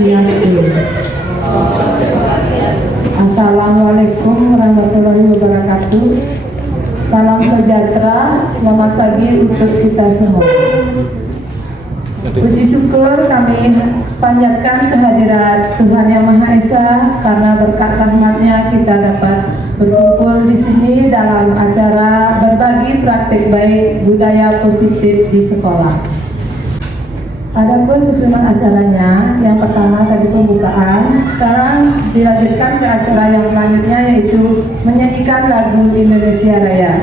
Swastiastu. Assalamualaikum warahmatullahi wabarakatuh. Salam sejahtera, selamat pagi untuk kita semua. Puji syukur kami panjatkan kehadirat Tuhan Yang Maha Esa karena berkat rahmat-Nya kita dapat berkumpul di sini dalam acara berbagi praktik baik budaya positif di sekolah. Adapun susunan acaranya, yang pertama tadi pembukaan, sekarang dilanjutkan ke acara yang selanjutnya yaitu menyanyikan lagu Indonesia Raya.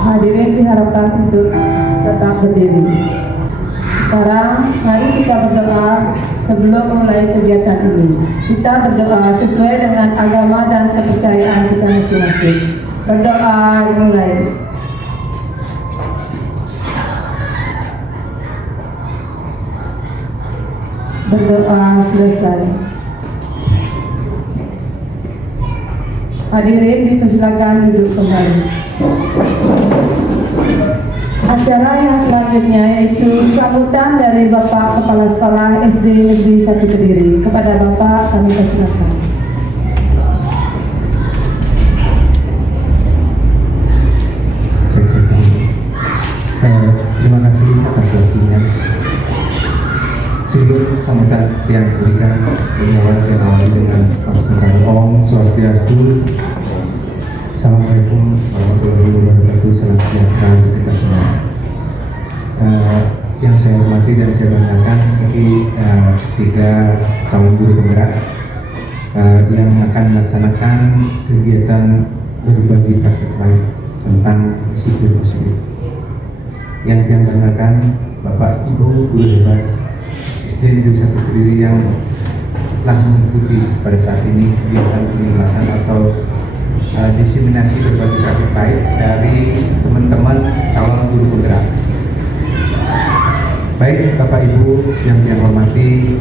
Hadirin diharapkan untuk tetap berdiri. Sekarang mari kita berdoa sebelum memulai kegiatan ini. Kita berdoa sesuai dengan agama dan kepercayaan kita masing-masing. Berdoa dimulai. Berdoa selesai. Hadirin dipersilakan duduk kembali. Acara yang selanjutnya yaitu sambutan dari Bapak Kepala Sekolah SD Negeri 1 Kediri. Kepada Bapak kami persilakan. Terima kasih atas waktunya. Sebelum sambutan yang diberikan, yang awali dengan Om Swastiastu. Assalamualaikum warahmatullahi wabarakatuh. Salam sejahtera untuk kita semua. Yang saya hormati dan saya banggakan bagi tiga calon guru penggerak yang akan melaksanakan kegiatan berbagi praktik baik tentang disiplin positif. Yang banggakan Bapak Ibu guru hebat SD Negeri 1 Kediri yang telah mengikuti pada saat ini kegiatan pengelasan atau diseminasi berbagi praktik baik dari teman-teman calon guru penggerak. Baik Bapak Ibu yang saya hormati,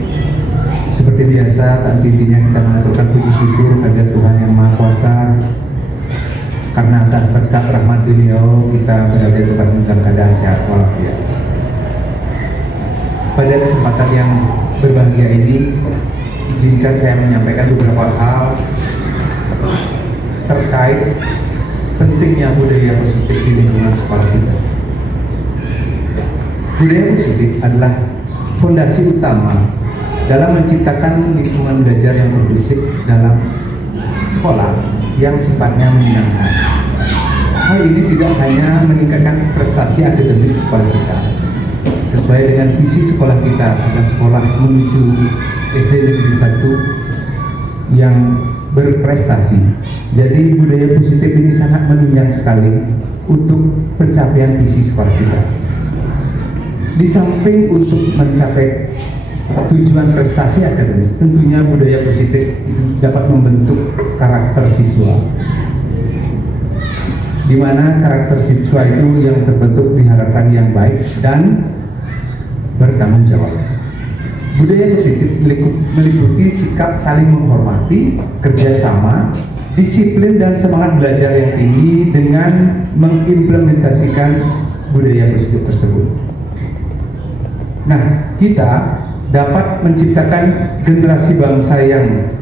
seperti biasa tak intinya kita mengaturkan puji syukur kepada Tuhan Yang Maha Kuasa karena atas berkat rahmat beliau kita berada di tempat dalam keadaan sehat walafiat. Pada kesempatan yang berbahagia ini, izinkan saya menyampaikan beberapa hal terkait pentingnya budaya positif di lingkungan sekolah kita. Budaya positif adalah fondasi utama dalam menciptakan lingkungan belajar yang kondusif dalam sekolah yang sifatnya menyenangkan. Hal ini tidak hanya meningkatkan prestasi akademik sekolah kita, sesuai dengan visi sekolah kita adalah sekolah menuju SD Negeri 1 yang berprestasi. Jadi budaya positif ini sangat menunjang sekali untuk pencapaian visi sekolah kita. Di samping untuk mencapai tujuan prestasi akademik, tentunya budaya positif dapat membentuk karakter siswa, di mana karakter siswa itu yang terbentuk diharapkan yang baik dan bertanggung jawab. Budaya positif meliputi sikap saling menghormati, kerjasama, disiplin dan semangat belajar yang tinggi dengan mengimplementasikan budaya positif tersebut. Nah, kita dapat menciptakan generasi bangsa yang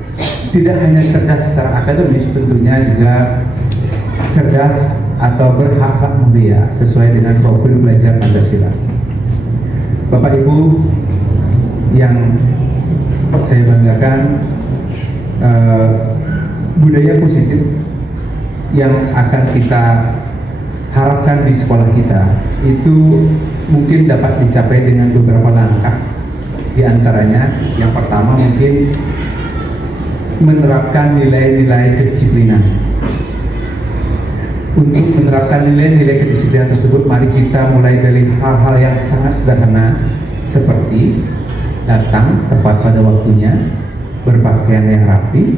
tidak hanya cerdas secara akademis, tentunya juga cerdas atau berakhlak mulia sesuai dengan profil belajar Pancasila. Bapak Ibu yang saya banggakan, budaya positif yang akan kita harapkan di sekolah kita itu mungkin dapat dicapai dengan beberapa langkah. Di antaranya, yang pertama mungkin menerapkan nilai-nilai kedisiplinan. Untuk menerapkan nilai-nilai kedisiplinan tersebut, mari kita mulai dari hal-hal yang sangat sederhana seperti datang tepat pada waktunya, berpakaian yang rapi,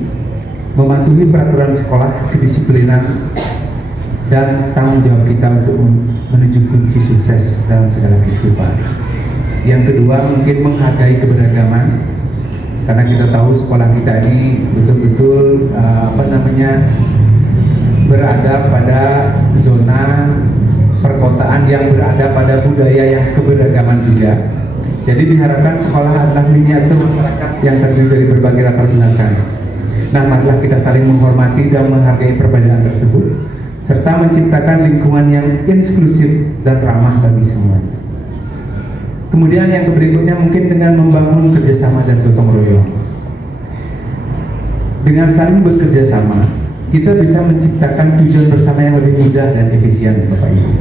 mematuhi peraturan sekolah, kedisiplinan, dan tanggung jawab kita untuk menuju kunci sukses dalam segala kehidupan. Yang kedua mungkin menghargai keberagaman, karena kita tahu sekolah kita ini betul-betul berada pada zona perkotaan yang berada pada budaya yang keberagaman juga. Jadi diharapkan sekolah adalah miniatur masyarakat yang terdiri dari berbagai latar belakang. Nah, marilah kita saling menghormati dan menghargai perbedaan tersebut, serta menciptakan lingkungan yang inklusif dan ramah bagi semua. Kemudian yang berikutnya mungkin dengan membangun kerjasama dan gotong royong. Dengan saling bekerja sama, kita bisa menciptakan tujuan bersama yang lebih mudah dan efisien, Bapak Ibu.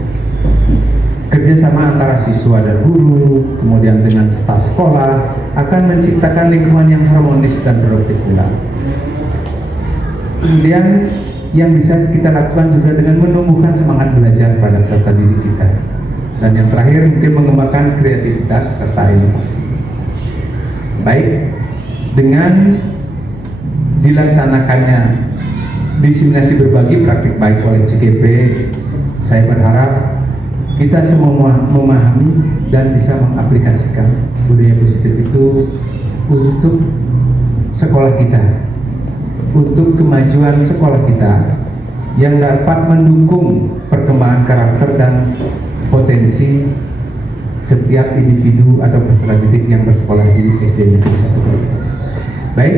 Kerjasama antara siswa dan guru, kemudian dengan staf sekolah, akan menciptakan lingkungan yang harmonis dan produktif pula. Kemudian yang bisa kita lakukan juga dengan menumbuhkan semangat belajar pada peserta didik kita. Dan yang terakhir mungkin mengembangkan kreativitas serta inovasi. Baik, dengan dilaksanakannya diseminasi berbagi praktik baik oleh CGP, saya berharap kita semua memahami dan bisa mengaplikasikan budaya positif itu untuk sekolah kita, untuk kemajuan sekolah kita yang dapat mendukung perkembangan karakter dan potensi setiap individu atau peserta didik yang bersekolah di SD Negeri 1. Baik,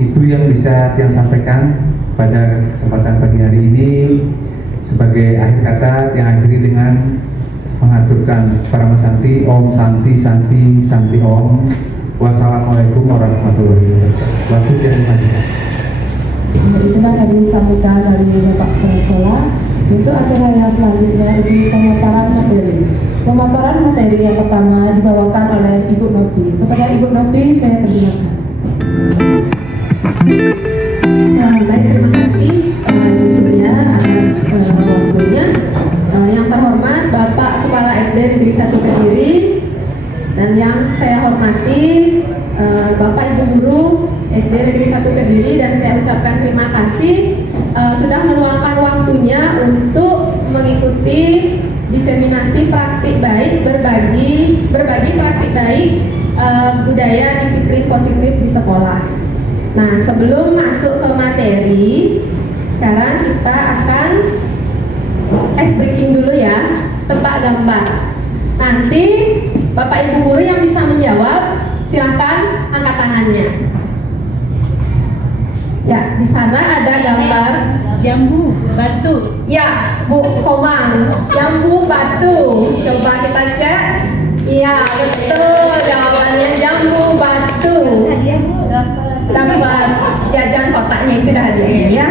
itu yang bisa saya sampaikan pada kesempatan pagi hari ini. Sebagai akhir kata, yang akhiri dengan mengaturkan para Santi, Om Santi Santi Santi Om. Wassalamualaikum warahmatullahi wabarakatuh. Waktu yang dimatikan. Itulah tadi sambutan dari Bapak Kepala Sekolah. Untuk acara yang selanjutnya di pemaparan materi. Pemaparan materi yang pertama dibawakan oleh Ibu Novi. Kepada Ibu Novi saya persilakan. Baik, terima kasih Ibu Surya atas waktunya. Yang terhormat Bapak Kepala SD Negeri 1 Kediri, dan yang saya hormati Bapak Ibu Guru SD Negeri 1 Kediri, dan saya ucapkan terima kasih sudah meluangkan waktunya untuk mengikuti diseminasi praktik baik, berbagi praktik baik budaya disiplin positif di sekolah. Nah, sebelum masuk ke materi, sekarang kita akan ice breaking dulu ya, tebak gambar. Nanti Bapak Ibu Guru yang bisa menjawab, silahkan angkat tangannya. Ya, di sana ada gambar jambu, batu. Ya, Bu Komang, jambu batu. Coba kita cek. Iya, betul jawabannya, jambu batu. Hadiah Bu, Dapat jajan kotaknya itu dah hadiahnya ya.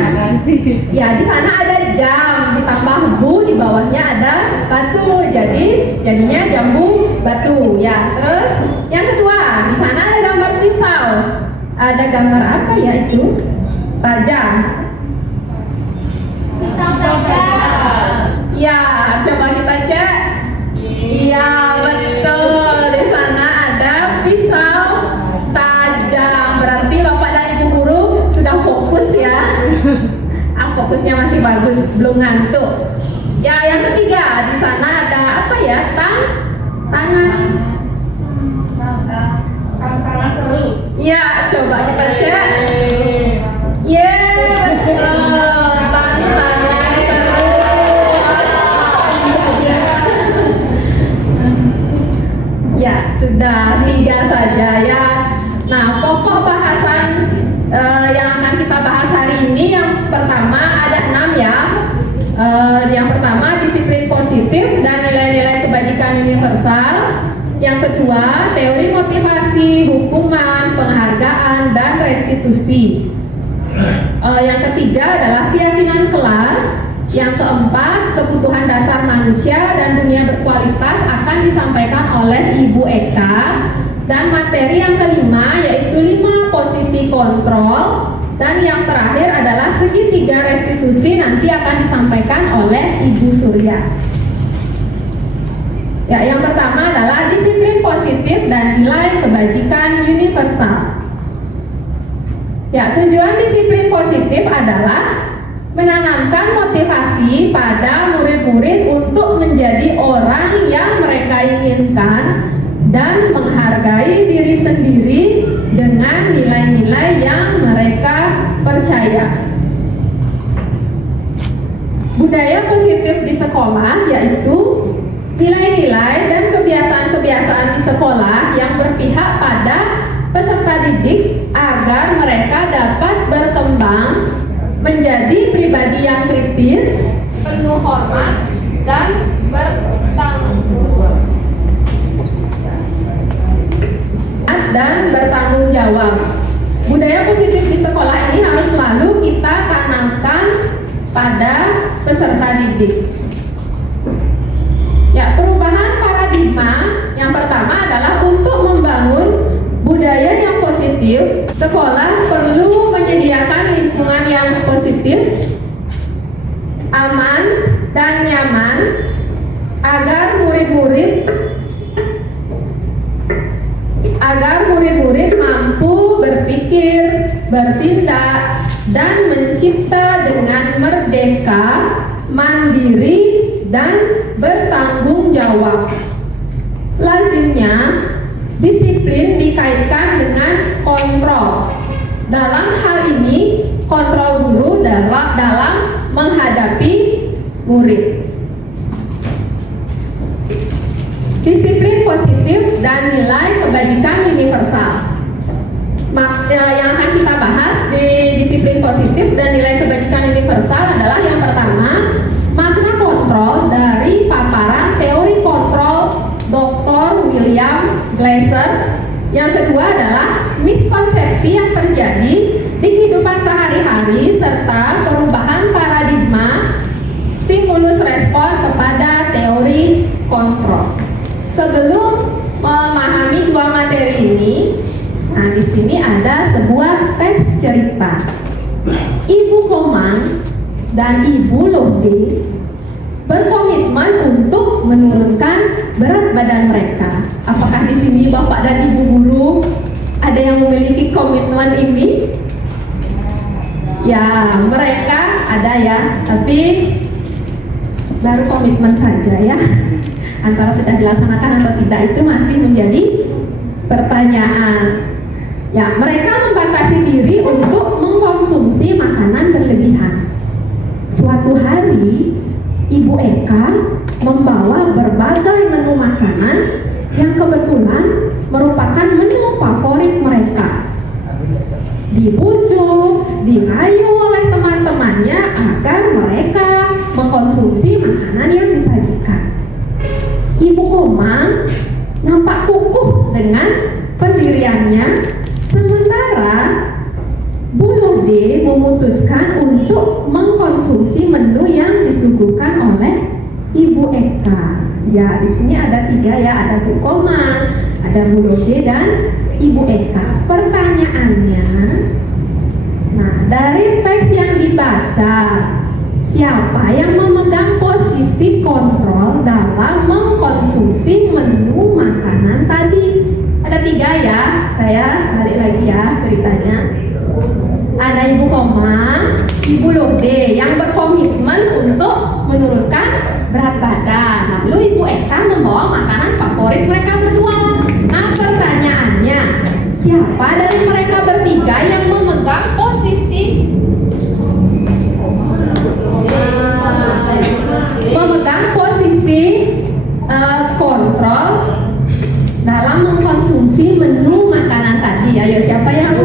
Ya, di sana ada jam, ditambah bu, di bawahnya ada batu. Jadinya jambu batu. Ya, terus yang kedua, di sana ada gambar pisau. Ada gambar apa ya itu? Tajam. Pisau saja. Ya, coba kita cek. Iya, betul. Di sana ada pisau tajam. Berarti Bapak dan Ibu guru sudah fokus ya. Fokusnya masih bagus, belum ngantuk. Ya, yang ketiga di sana ada apa ya? Tangan. Tangan seru. Ya, coba kita cek. Betul. Tantangan seru. Ya, sudah 3 saja ya. Nah, pokok bahasan yang akan kita bahas hari ini yang pertama ada 6 ya. Yang pertama disiplin positif dan nilai-nilai kebajikan universal. Yang kedua teori motivasi, hukuman, penghargaan dan restitusi. Yang ketiga adalah keyakinan kelas. Yang keempat kebutuhan dasar manusia dan dunia berkualitas akan disampaikan oleh Ibu Eka. Dan materi yang kelima yaitu 5 posisi kontrol. Dan yang terakhir adalah segitiga restitusi nanti akan disampaikan oleh Ibu Surya. Ya, yang pertama adalah disiplin positif dan nilai kebajikan universal. Ya, tujuan disiplin positif adalah menanamkan motivasi pada murid-murid untuk menjadi orang yang mereka inginkan dan menghargai diri sendiri dengan nilai-nilai yang mereka percaya. Budaya positif di sekolah yaitu nilai-nilai dan kebiasaan-kebiasaan di sekolah yang berpihak pada peserta didik agar mereka dapat berkembang menjadi pribadi yang kritis, penuh hormat, dan bertanggung jawab. Budaya positif di sekolah ini harus selalu kita tanamkan pada peserta didik. Ya, perubahan paradigma yang pertama adalah untuk membangun budaya yang positif. Sekolah perlu menyediakan lingkungan yang positif, aman dan nyaman agar murid-murid mampu berpikir, bertindak, dan mencipta dengan merdeka, mandiri, dan bertanggung jawab. Lazimnya, disiplin dikaitkan dengan kontrol. Dalam hal ini, kontrol guru dalam menghadapi murid. Disiplin positif dan nilai kebajikan universal. Yang akan kita bahas di disiplin positif dan nilai kebajikan universal adalah yang pertama, makna kontrol dari paparan teori kontrol Dr. William Glasser. Yang kedua adalah miskonsepsi yang terjadi di kehidupan sehari-hari serta perubahan paradigma stimulus respon kepada teori kontrol. Sebelum memahami 2 materi ini, nah di sini ada sebuah teks cerita. Ibu Komang dan Ibu Lode berkomitmen untuk menurunkan berat badan mereka. Apakah di sini Bapak dan Ibu guru ada yang memiliki komitmen ini? Ya, mereka ada ya, tapi baru komitmen saja ya. Antara sudah dilaksanakan atau tidak itu masih menjadi pertanyaan. Ya, mereka membatasi diri untuk mengkonsumsi makanan berlebihan. Suatu hari, Ibu Eka membawa berbagai menu makanan yang kebetulan merupakan menu favorit mereka. Dibujuk, dirayu oleh teman-temannya agar mereka mengkonsumsi makanan yang disajikan. Ibu Komang nampak kukuh dengan pendiriannya, sementara Bu Lode memutuskan untuk mengkonsumsi menu yang disuguhkan oleh Ibu Eka. Ya, di sini ada 3 ya, ada Bu Komang, ada Bu Lode dan Ibu Eka. Pertanyaannya, nah dari teks yang dibaca, siapa yang memegang posisi kontrol dalam mengkonsumsi menu makanan tadi? Ada 3 ya, saya balik lagi ya ceritanya. Ada Ibu Komang, Ibu Lode yang berkomitmen untuk menurunkan berat badan. Lalu Ibu Eka membawa makanan favorit mereka berdua. Nah, pertanyaannya, siapa dari mereka bertiga yang memegang posisi kontrol dalam mengkonsumsi menu makanan tadi? Ayo, siapa yang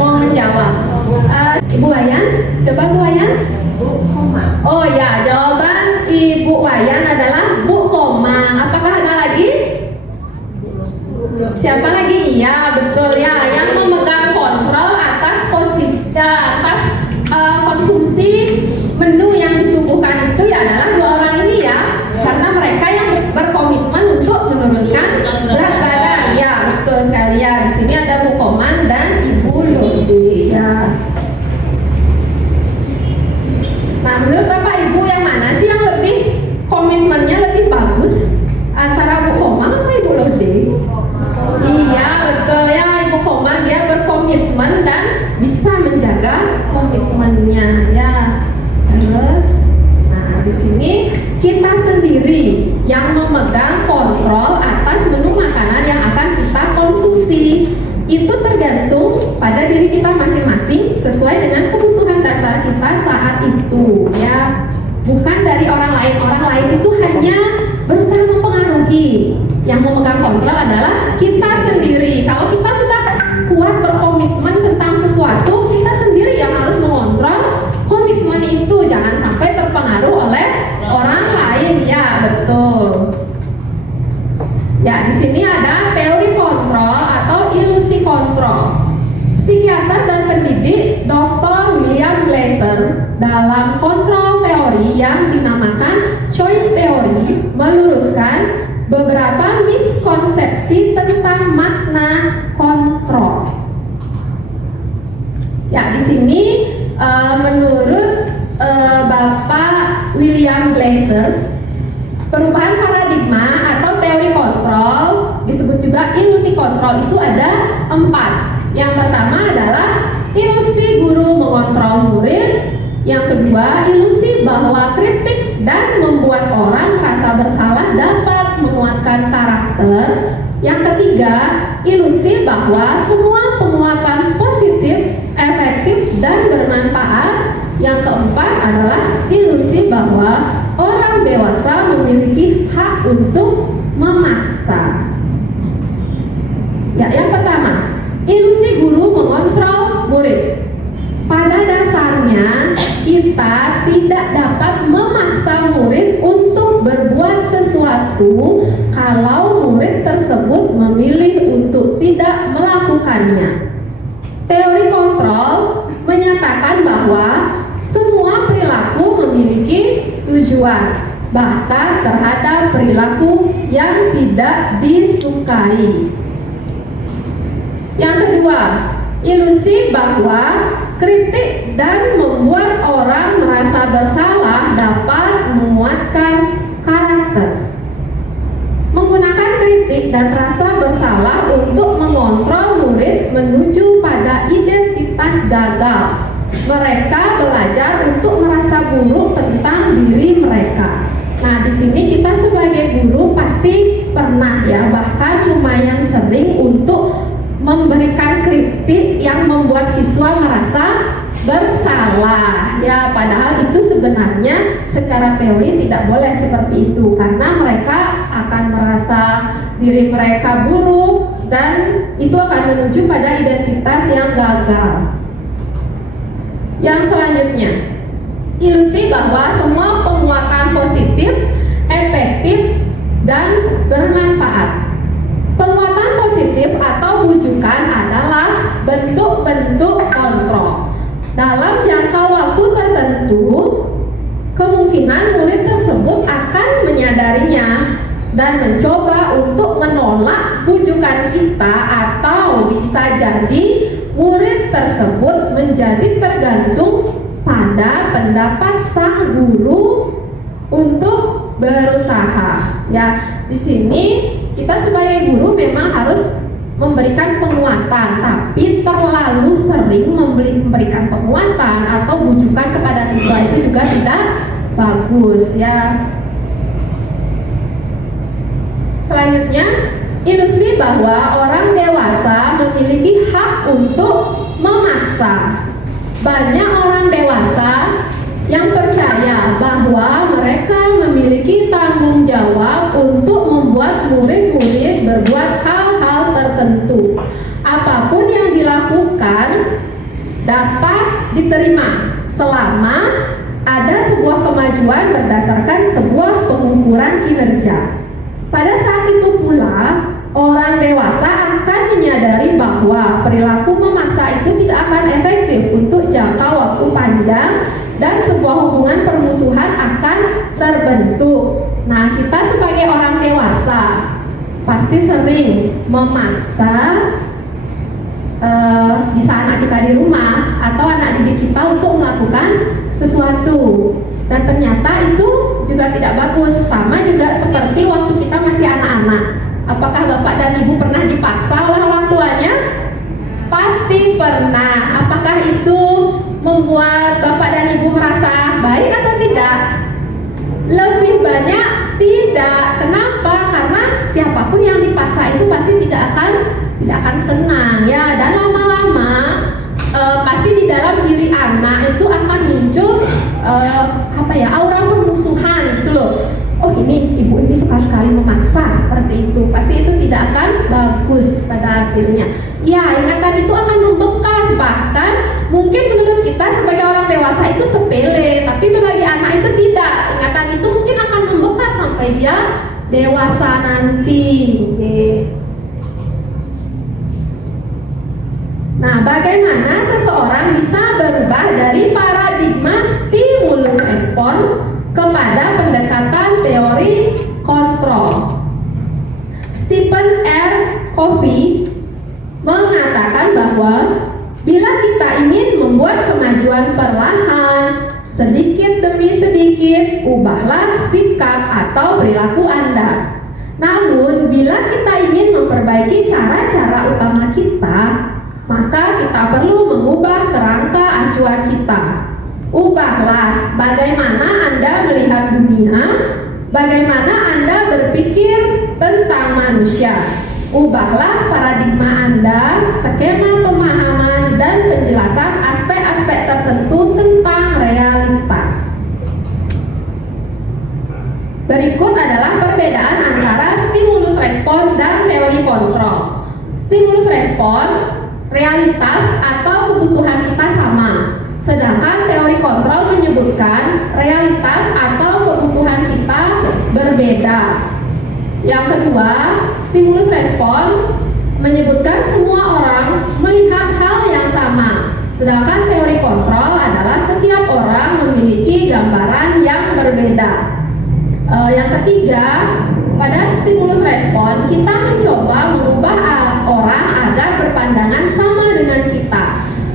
mau menjawab? Ibu Wayan, coba Bu Wayan. Oh ya, jawaban Ibu Wayan adalah Bu Komang. Apakah ada lagi? Siapa lagi? Iya, betul ya. Yang memegang kontrol atas posisi, konsumsi menu yang disuguhkan itu ya adalah 2 orang ini ya. Karena mereka yang berkomitmen untuk menurunkan berat badan. Ya, betul sekali ya. Di sini ada Bu Komang dan Ibu Lodi ya. Nah, menurut Bapak Ibu yang mana sih yang lebih komitmennya lebih bagus antara Bu Komang sama Ibu Lodi? Iya, betul ya, Ibu Komang dia berkomitmen dan bisa menjaga komitmennya ya. Terus, nah di sini kita sendiri yang memegang kontrol atas menu makanan yang akan kita konsumsi. Itu tergantung pada diri kita masing-masing sesuai dengan kebutuhan dasar kita saat itu ya. Bukan dari orang lain. Orang lain itu hanya berusaha mempengaruhi. Yang memegang kontrol adalah kita sendiri. Kalau kita sudah kuat berkomitmen tentang sesuatu, kita sendiri yang harus mengontrol komitmen itu. Jangan sampai terpengaruh oleh orang lain ya, betul. Ya, di sini ada teori kontrol atau ilusi kontrol. Psikiater dan pendidik Dr. William Glasser dalam kontrol teori yang dinamakan choice theory meluruskan beberapa miskonsepsi tentang makna kontrol. Ya, di sini menurut Bapak William Glasser, perubahan paradigma atau teori kontrol, disebut juga ilusi kontrol, itu ada 4. Yang pertama adalah ilusi guru mengontrol murid. Yang kedua, ilusi bahwa kritik dan membuat orang merasa bersalah dapat menguatkan karakter. Yang ketiga, ilusi bahwa semua penguatan positif, efektif, dan bermanfaat. Yang keempat adalah ilusi bahwa orang dewasa memiliki hak untuk memaksa. Ya, yang pertama, ilusi guru mengontrol murid. Pada dasarnya, kita tidak dapat memaksa murid untuk berbuat sesuatu kalau murid tersebut memilih untuk tidak melakukannya. Teori kontrol menyatakan bahwa semua perilaku memiliki tujuan, bahkan terhadap perilaku yang tidak disukai. Yang kedua, ilusi bahwa kritik dan membuat orang merasa bersalah dapat menguatkan karakter. Menggunakan kritik dan rasa bersalah untuk mengontrol murid menuju pada identitas gagal. Mereka belajar untuk merasa buruk tentang diri mereka. Nah, di sini kita sebagai guru pasti pernah ya, bahkan lumayan sering untuk memberikan kritik yang membuat siswa merasa bersalah ya, padahal itu sebenarnya secara teori tidak boleh seperti itu karena mereka akan merasa diri mereka buruk dan itu akan menuju pada identitas yang gagal. Yang selanjutnya, ilusi bahwa semua penguatan positif, efektif, dan bermanfaat. Penguatan positif atau bujukan adalah bentuk-bentuk kontrol. Dalam jangka waktu tertentu, kemungkinan murid tersebut akan menyadarinya dan mencoba untuk menolak bujukan kita, atau bisa jadi murid tersebut menjadi tergantung pada pendapat sang guru untuk berusaha. Ya, di sini kita sebagai guru memang harus memberikan penguatan, tapi terlalu sering memberikan penguatan atau bujukan kepada siswa itu juga tidak bagus ya. Selanjutnya, ilusi bahwa orang dewasa memiliki hak untuk memaksa. Banyak orang dewasa yang percaya bahwa mereka memiliki tanggung jawab untuk membuat murid-murid berbuat hal-hal tertentu. Apapun yang dilakukan dapat diterima selama ada sebuah kemajuan berdasarkan sebuah pengukuran kinerja. Pada saat itu pula, orang dewasa akan menyadari bahwa perilaku memaksa itu tidak akan efektif untuk jangka waktu panjang dan sebuah hubungan permusuhan akan terbentuk. Nah, kita sebagai orang dewasa pasti sering memaksa bisa anak kita di rumah atau anak didik kita untuk melakukan sesuatu, dan ternyata itu juga tidak bagus. Sama juga seperti waktu kita masih anak-anak. Apakah bapak dan ibu pernah dipaksa oleh orang tuanya? Pasti pernah. Apakah itu membuat bapak dan ibu merasa baik atau tidak? Lebih banyak tidak. Kenapa? Karena siapapun yang dipaksa itu pasti tidak akan senang ya, dan lama-lama pasti di dalam diri anak itu akan muncul aura permusuhan gitu loh. Oh, ini ibu ini suka sekali memaksa, seperti itu. Pasti itu tidak akan bagus pada akhirnya. Ya, ingatan itu akan membekas, bahkan mungkin menurut kita sebagai orang dewasa itu sepele, tapi bagi anak itu tidak. Ingatan itu mungkin akan membekas sampai dia dewasa nanti. Nah, bagaimana seseorang bisa berubah dari paradigma stimulus respon kepada pendekatan teori kontrol? Stephen R. Covey mengatakan bahwa bila kita ingin membuat kemajuan perlahan, sedikit demi sedikit, ubahlah sikap atau perilaku Anda. Namun, bila kita ingin memperbaiki cara-cara utama kita, maka kita perlu mengubah kerangka acuan kita. Ubahlah bagaimana Anda melihat dunia, bagaimana Anda berpikir tentang manusia. Ubahlah paradigma Anda, skema pemahaman dan penjelasan aspek-aspek tertentu tentang realitas. Berikut adalah perbedaan antara stimulus respon dan teori kontrol. Stimulus respon, realitas atau kebutuhan kita sama. Sedangkan teori kontrol menyebutkan realitas atau kebutuhan kita berbeda. Yang kedua, stimulus respon menyebutkan semua orang melihat hal yang sama. Sedangkan teori kontrol adalah setiap orang memiliki gambaran yang berbeda. Yang ketiga, pada stimulus respon kita mencoba mengubah orang agar berpandangan sama dengan kita.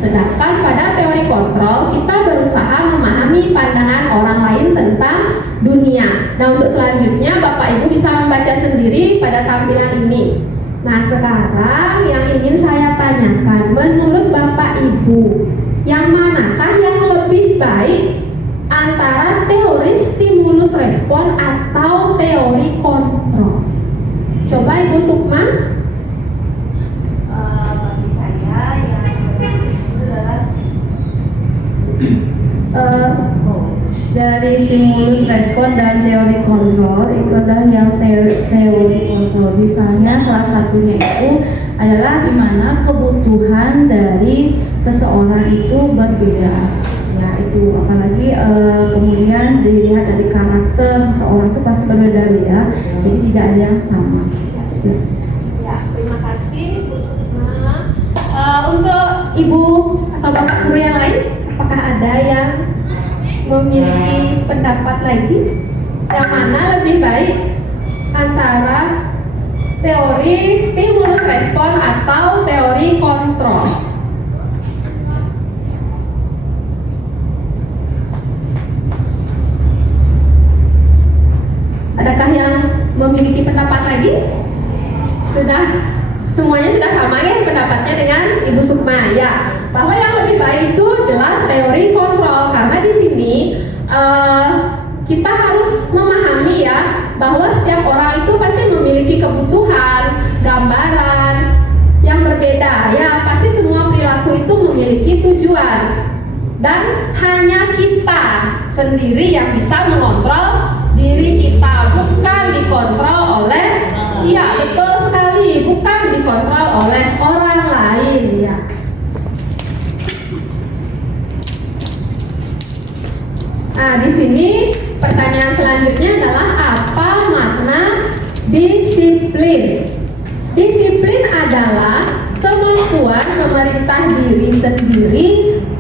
Sedangkan pada teori kontrol kita berusaha memahami pandangan orang lain tentang dunia. Nah, untuk selanjutnya Bapak Ibu bisa membaca sendiri pada tampilan ini. Nah, sekarang yang ingin saya tanyakan, menurut Bapak Ibu, yang manakah yang lebih baik antara teori stimulus respon atau teori kontrol? Coba Ibu Sukma. Bagi saya yang itu adalah dari stimulus respon dan teori kontrol itu adalah yang teori kontrol. Misalnya salah satunya itu adalah di mana kebutuhan dari seseorang itu berbeda. Ya, itu apalagi kemudian dilihat dari karakter seseorang itu pasti berbeda-beda. Jadi tidak ada yang sama. Ya, terima kasih Bu Sukma. Untuk Ibu atau Bapak guru yang lain, apakah ada yang memiliki pendapat lagi? Yang mana lebih baik antara teori stimulus respon atau teori kontrol? semuanya sudah sama nih pendapatnya dengan Ibu Sukma ya, bahwa yang lebih baik itu jelas teori kontrol, karena di sini kita harus memahami ya bahwa setiap orang itu pasti memiliki kebutuhan, gambaran yang berbeda ya, pasti semua perilaku itu memiliki tujuan dan hanya kita sendiri yang bisa mengontrol diri kita, bukan dikontrol oleh, iya betul sekali, bukan dikontrol oleh orang lain ya. Nah, di sini pertanyaan selanjutnya adalah apa makna disiplin? Disiplin adalah kemampuan memerintah diri sendiri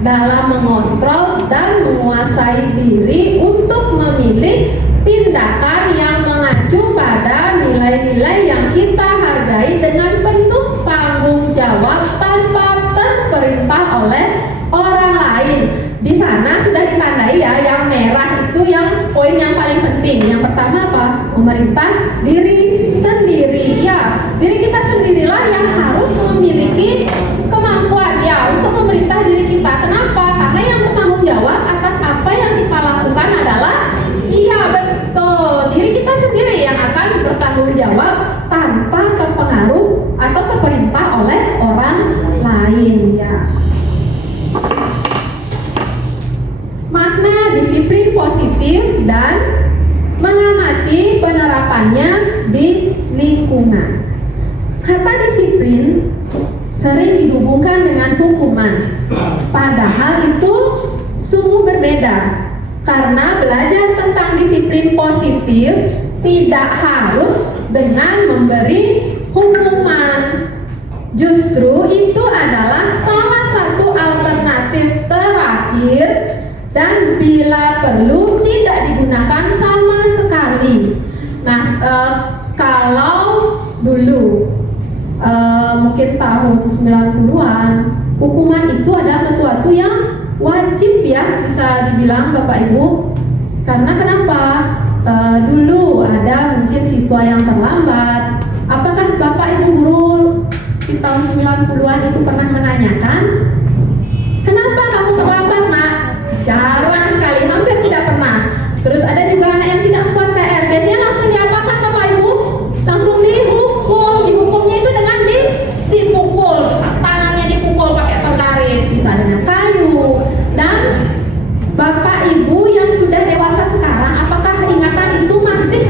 dalam mengontrol dan menguasai diri untuk memilih tindakan yang mengacu pada nilai-nilai yang kita hargai dengan penuh tanggung jawab tanpa terperintah oleh orang lain. Di sana sudah ditandai ya, yang merah itu yang poin yang paling penting. Yang pertama apa? Memerintah diri sendiri. Ya, diri kita sendirilah yang harus memiliki kemampuan ya untuk memerintah diri kita. Kenapa? Karena yang bertanggung jawab atas apa yang kita lakukan adalah, iya betul, diri kita sendiri yang akan bertanggung jawab tanpa terpengaruh atau terperintah oleh orang lain ya. Makna disiplin positif dan mengamati penerapannya di lingkungan. Kata disiplin sering dihubungkan dengan hukuman, padahal itu sungguh berbeda. Karena belajar tentang disiplin positif tidak harus dengan memberi hukuman. Justru itu adalah salah satu alternatif terakhir dan bila perlu tidak digunakan sama sekali. Nah, kalau dulu mungkin tahun 90-an, hukuman itu adalah sesuatu yang wajib ya, bisa dibilang Bapak Ibu. Karena kenapa? Dulu ada mungkin siswa yang terlambat. Apakah Bapak Ibu guru di tahun 90-an itu pernah menanyakan, kenapa kamu terlambat nak? Jarang sekali, hampir tidak pernah. Terus ada juga anak yang tidak membuat PR, biasanya langsung diapakan Bapak Ibu? Langsung dihukum. Dihukumnya itu dengan dipukul, bisa tangannya dipukul pakai penggaris, bisa dengan kayu. Dan Bapak Ibu yang sudah dewasa sekarang, apakah ingatan itu masih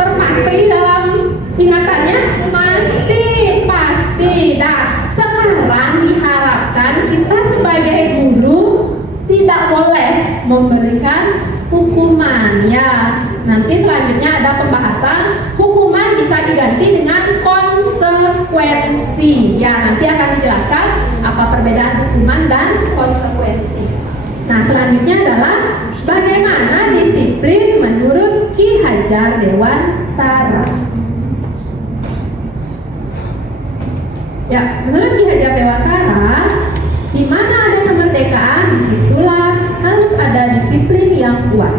terpatri dalam ingatannya? Masih, pasti. Nah, sekarang diharapkan kita sebagai guru tidak boleh memberikan hukuman ya. Nanti selanjutnya ada pembahasan hukuman bisa diganti dengan konsekuensi ya. Nanti akan dijelaskan apa perbedaan hukuman dan konsekuensi. Nah, selanjutnya adalah bagaimana disiplin menurut Ki Hajar Dewantara. Ya, menurut Ki Hajar Dewantara, di mana ada kemerdekaan, disitulah harus ada disiplin yang kuat.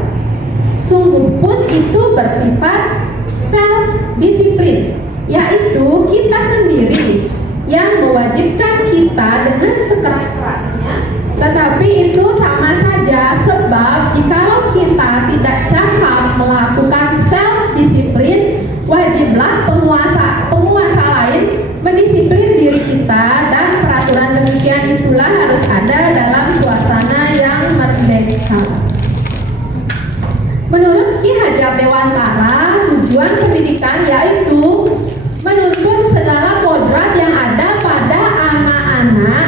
Sungguh pun itu bersifat self-disiplin, yaitu kita sendiri yang mewajibkan kita dengan sekeras-kerasnya. Tetapi itu sama saja, sebab jikalau kita tidak cakap melakukan self-disiplin, wajiblah penguasa lain mendisiplin diri kita, dan peraturan demikian itulah harus ada dalam suasana yang merdeka. Menurut Ki Hajar Dewantara, tujuan pendidikan yaitu menuntun segala kodrat yang ada pada anak-anak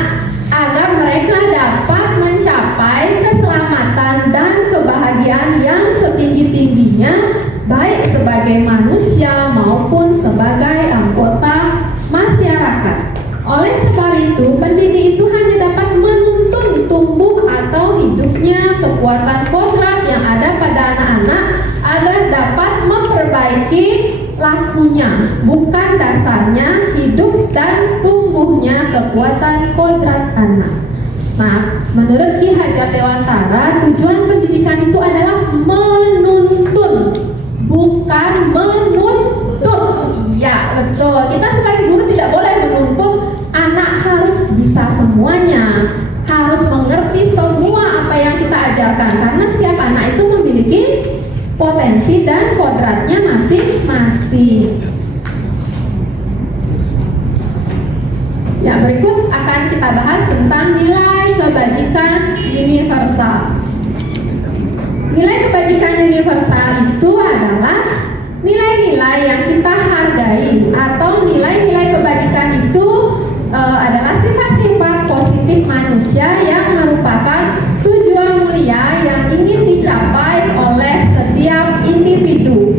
agar mereka dapat mencapai keselamatan dan kebahagiaan yang setinggi-tingginya, baik sebagai manusia maupun sebagai anggota masyarakat. Oleh sebab itu, pendidik itu hanya dapat menuntun tumbuh atau hidupnya kekuatan kodrat yang ada pada anak-anak agar dapat memperbaiki lakunya, bukan dasarnya hidup dan tumbuhnya kekuatan kodrat anak. Nah, menurut Ki Hajar Dewantara, tujuan pendidikan itu adalah menuntun, bukan menuntut. Iya, betul. Kita sebagai guru tidak boleh menuntut diwajarkan karena setiap anak itu memiliki potensi dan kodratnya masing-masing. Ya, berikut akan kita bahas tentang nilai kebajikan universal. Nilai kebajikan universal itu adalah nilai-nilai yang kita hargai atau nilai-nilai kebajikan itu adalah sifat-sifat positif manusia yang merupakan tujuan mulia yang ingin dicapai oleh setiap individu.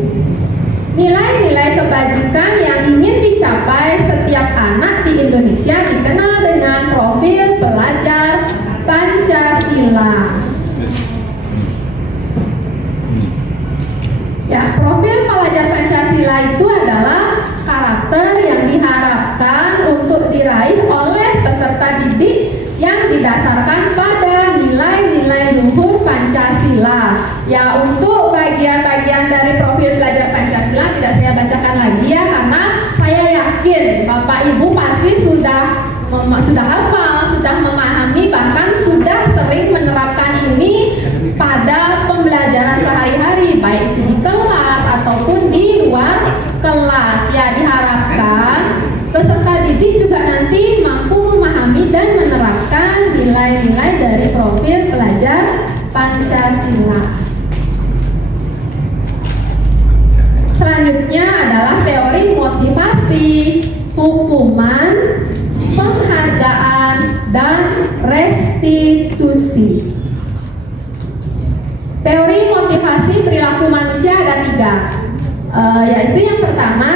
Nilai-nilai kebajikan yang ingin dicapai setiap anak di Indonesia dikenal dengan profil pelajar Pancasila. Ya, profil pelajar Pancasila itu adalah karakter yang diharapkan untuk diraih oleh peserta didik yang didasarkan pada nilai-nilai luhur Pancasila. Ya, untuk bagian-bagian dari profil pelajar Pancasila tidak saya bacakan lagi ya, karena saya yakin Bapak Ibu pasti sudah hafal, sudah memahami, bahkan sudah sering menerapkan ini pada pembelajaran sehari-hari, baik di kelas ataupun di luar kelas. Ya, diharapkan peserta didik juga nanti mampu memahami dan menerapkan nilai-nilai dari profil pelajar Pancasila. Selanjutnya adalah teori motivasi, hukuman, penghargaan, dan restitusi. Teori motivasi perilaku manusia ada 3, yaitu yang pertama,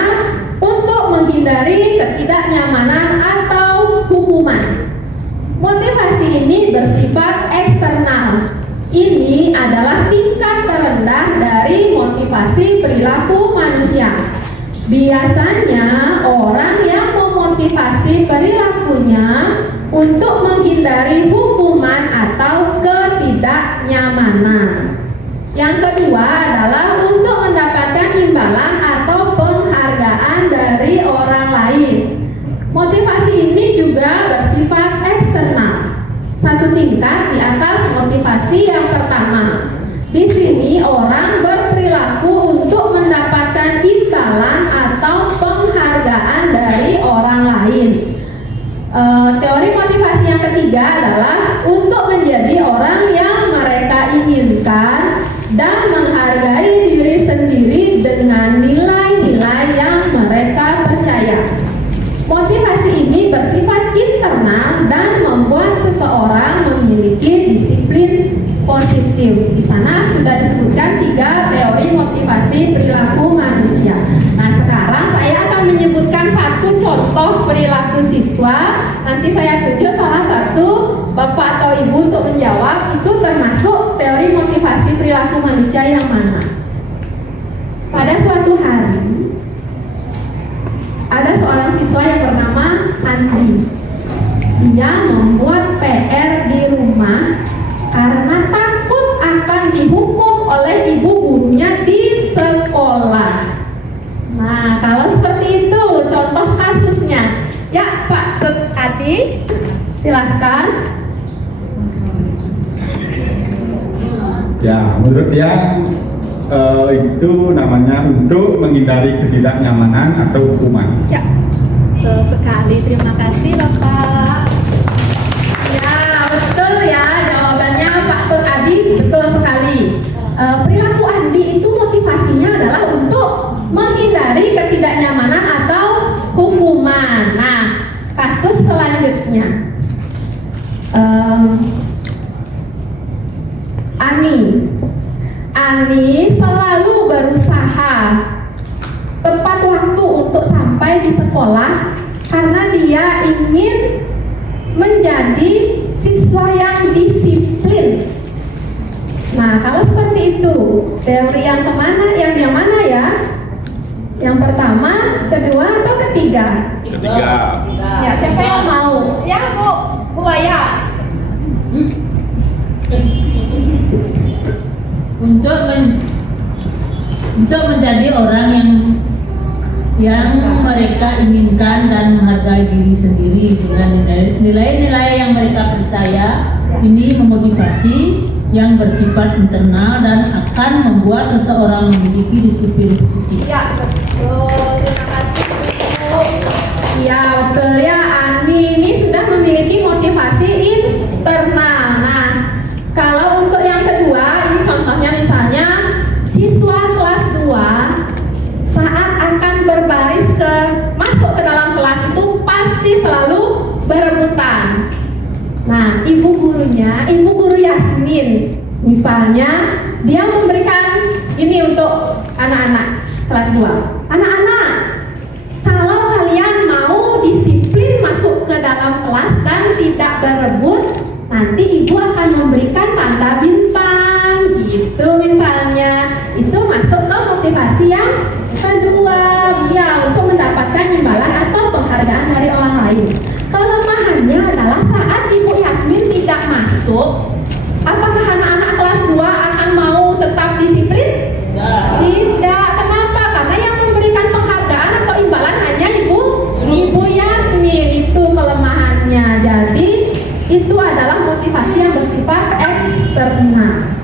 untuk menghindari ketidaknyamanan atau hukuman. Motivasi ini bersifat eksternal. Ini adalah tingkat terendah dari motivasi perilaku manusia. Biasanya orang yang memotivasi perilakunya untuk menghindari hukuman atau ketidaknyamanan. Yang kedua adalah untuk mendapatkan imbalan atau penghargaan dari orang lain. Motivasi ini juga bersifat eksternal, satu tingkat di atas motivasi yang pertama. Di sini orang berperilaku untuk mendapatkan imbalan atau penghargaan dari orang lain. Teori motivasi yang ketiga adalah untuk menjadi orang yang mereka inginkan dan menghargai diri sendiri dengan nilai-nilai yang mereka percaya. Motivasi ini bersifat internal dan membuat seseorang memiliki disiplin positif. Di sana sudah disebutkan 3 teori motivasi perilaku manusia. Nah, sekarang saya akan menyebutkan satu contoh perilaku siswa. Nanti saya tunjuk salah satu Bapak atau Ibu untuk menjawab itu termasuk teori motivasi perilaku manusia yang mana. Pada suatu hari ada seorang siswa yang bernama Andi. Dia membuat PR di rumah karena takut akan dihukum oleh ibu gurunya di sekolah. Nah, kalau seperti itu contoh kasusnya. Ya, Pak Adi, silahkan. Ya, menurut dia itu namanya untuk menghindari ketidaknyamanan atau hukuman. Ya, betul sekali. Terima kasih Bapak. Ya, betul ya jawabannya Pak Adi, betul sekali. Perilaku Andi itu motivasinya adalah untuk menghindari ketidaknyamanan atau hukuman. Nah, kasus selanjutnya, Ani selalu berusaha tepat waktu untuk sampai di sekolah karena dia ingin menjadi siswa yang disiplin. Nah, kalau seperti itu, teori yang kemana? Yang mana ya? Yang pertama, kedua, atau ketiga? Ketiga. Ya, siapa yang mau? Ya, Bu Waya. Untuk menjadi orang yang mereka inginkan dan menghargai diri sendiri dengan nilai-nilai yang mereka percaya, ini memotivasi yang bersifat internal dan akan membuat seseorang memiliki disiplin positif. Ya, betul. Terima kasih, Bu. Ya, betul ya. Andi ini sudah memiliki motivasi internal. Nah, kalau untuk yang kedua, ini contohnya misalnya siswa kelas 2 saat akan berbaris masuk ke dalam kelas itu pasti selalu berebutan. Nah, ibu guru Yasmin misalnya, dia memberikan ini untuk anak-anak kelas 2. Anak-anak, kalau kalian mau disiplin masuk ke dalam kelas dan tidak berebut, nanti ibu akan memberikan tanda bintang gitu misalnya. Itu masuk ke motivasi yang kedua, ya, untuk mendapatkan imbalan atau penghargaan dari orang lain. Kelemahannya adalah saat Ibu Yasmin tidak masuk, apakah anak-anak kelas 2 akan mau tetap disiplin? Tidak. Kenapa? Karena yang memberikan penghargaan atau imbalan hanya Ibu Yasmin. Itu kelemahannya. Jadi itu adalah motivasi yang bersifat eksternal.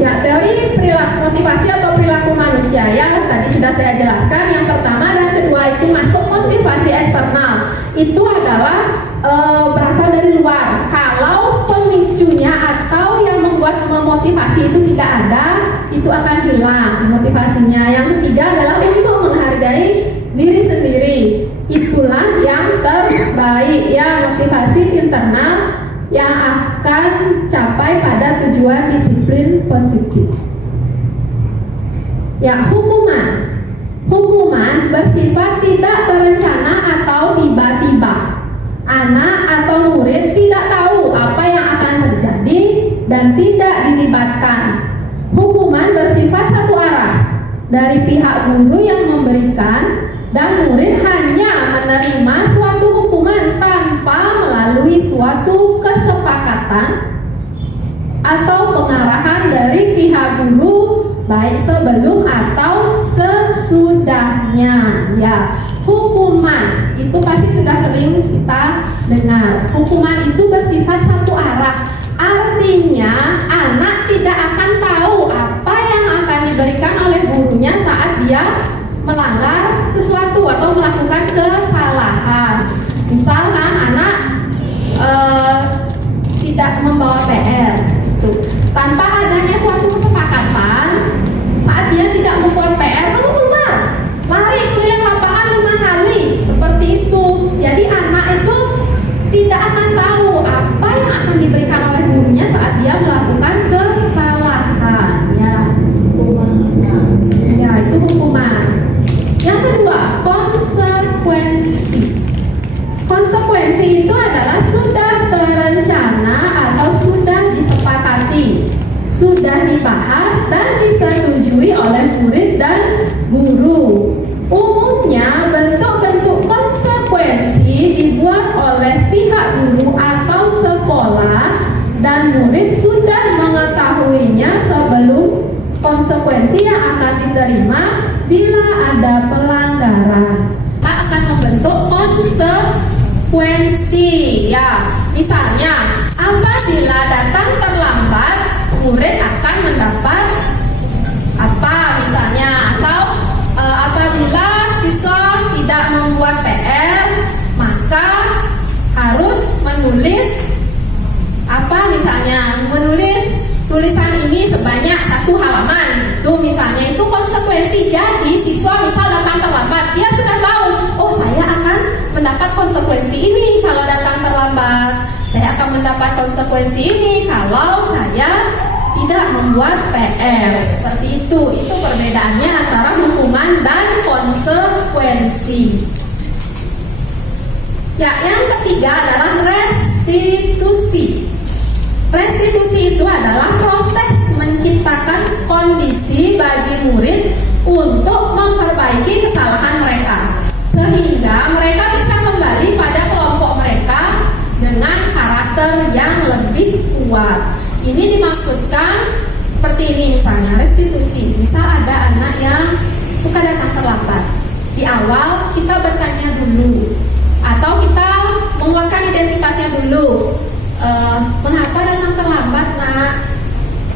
Ya, teori perilaku motivasi atau perilaku manusia yang tadi sudah saya jelaskan. Yang pertama dan kedua itu masuk motivasi eksternal. Itu adalah berasal dari luar. Kalau pemicunya atau yang membuat memotivasi itu tidak ada, itu akan hilang motivasinya. Yang ketiga adalah untuk menghargai diri sendiri. Itulah yang terbaik, ya, motivasi internal yang akan capai pada tujuan disiplin positif. Ya, hukuman bersifat tidak berencana atau tiba-tiba. Anak atau murid tidak tahu apa yang akan terjadi dan tidak dilibatkan. Hukuman bersifat satu arah dari pihak guru yang memberikan, dan murid hanya menerima suatu hukuman tanpa melalui suatu kesepakatan atau pengarahan dari pihak guru, baik sebelum atau sesudahnya. Ya, hukuman itu pasti sudah sering kita dengar. Hukuman itu bersifat satu arah. Artinya anak tidak akan tahu apa yang akan diberikan oleh gurunya saat dia melanggar sesuatu atau melakukan kesalahan. Misalkan anak tidak membawa PR, tanpa adanya suatu kesepakatan, saat dia tidak membuat PR, kamu keluar, lari keliling lapangan 5 kali, seperti itu. Jadi anak itu tidak akan tahu apa yang akan diberikan oleh gurunya saat dia melakukan kesalahan. Ya, itu hukuman. Yang kedua, konsekuensi. Konsekuensi itu adalah sudah berencana atau sudah disepakati, sudah dibahas dan disetujui oleh murid dan guru. Umumnya bentuk-bentuk konsekuensi dibuat oleh pihak guru atau sekolah dan murid sudah mengetahuinya sebelum konsekuensi yang akan diterima bila ada pelanggaran. Kita akan membentuk konsekuensi, ya. Misalnya, apabila datang terlambat, murid akan mendapat apa misalnya, atau apabila siswa tidak membuat PR, maka harus menulis apa misalnya, menulis tulisan ini sebanyak 1 halaman. Itu misalnya, itu konsekuensi. Jadi siswa misal datang terlambat, dia sudah tahu, oh saya akan mendapat konsekuensi ini kalau datang terlambat. Saya akan mendapat konsekuensi ini kalau saya tidak membuat PR. Seperti itu. Itu perbedaannya antara hukuman dan konsekuensi. Ya, yang ketiga adalah restitusi. Restitusi itu adalah proses menciptakan kondisi bagi murid untuk memperbaiki kesalahan mereka, sehingga mereka bisa kembali pada kelompok mereka dengan karakter yang lebih kuat. Ini dimaksudkan seperti ini, misalnya restitusi. Misal ada anak yang suka datang terlambat. Di awal kita bertanya dulu, atau kita menguatkan identitasnya dulu. Mengapa datang terlambat, nak?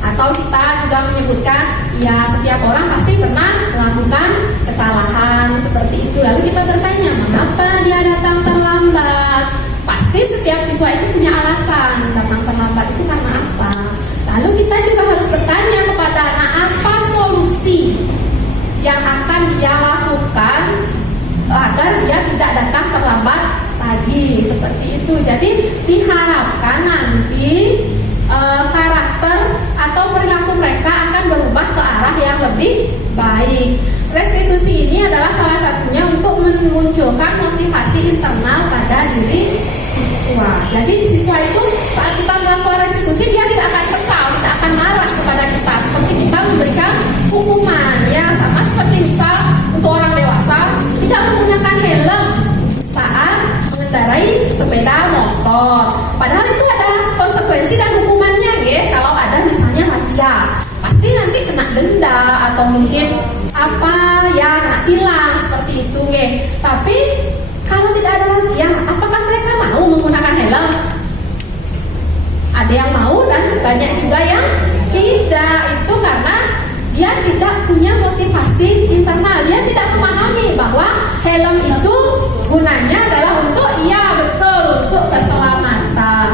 Atau kita juga menyebutkan, ya setiap orang pasti pernah melakukan kesalahan seperti itu. Lalu kita bertanya, mengapa dia datang terlambat? Pasti setiap siswa itu punya alasan datang terlambat itu karena apa. Lalu kita juga harus bertanya kepada anak, apa solusi yang akan dia lakukan agar dia tidak datang terlambat lagi, seperti itu. Jadi diharapkan nanti karakter atau perilaku mereka akan berubah ke arah yang lebih baik. Restitusi ini adalah salah satunya untuk memunculkan motivasi internal pada diri siswa. Jadi siswa itu saat kita melakukan restitusi, dia tidak akan kesal, tidak akan marah kepada kita seperti kita memberikan hukuman. Ya, sama seperti misal untuk orang dewasa tidak menggunakan helm saat mengendarai sepeda motor. Padahal itu ada konsekuensi dan hukumannya, ya. Kalau ada misalnya razia, pasti nanti kena denda atau mungkin apa ya, kena tilang seperti itu, ya. Tapi kalau tidak ada razia, apakah mereka mau menggunakan helm? Ada yang mau dan banyak juga yang tidak. Itu karena dia tidak punya motivasi internal. Dia tidak memahami bahwa helm itu gunanya adalah untuk, iya betul, untuk keselamatan.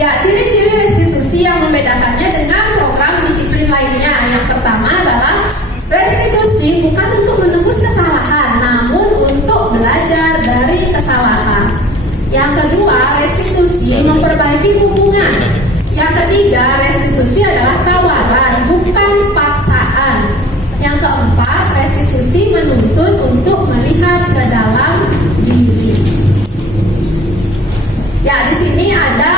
Ya, ciri-ciri restitusi yang membedakannya dengan program disiplin lainnya. Yang pertama adalah restitusi bukan untuk menebus kesalahan, namun untuk belajar dari kesalahan. Yang kedua, restitusi memperbaiki hubungan. Yang ketiga, restitusi adalah tawaran, bukan paksaan. Yang keempat, restitusi menuntun untuk melihat ke dalam diri. Ya, di sini ada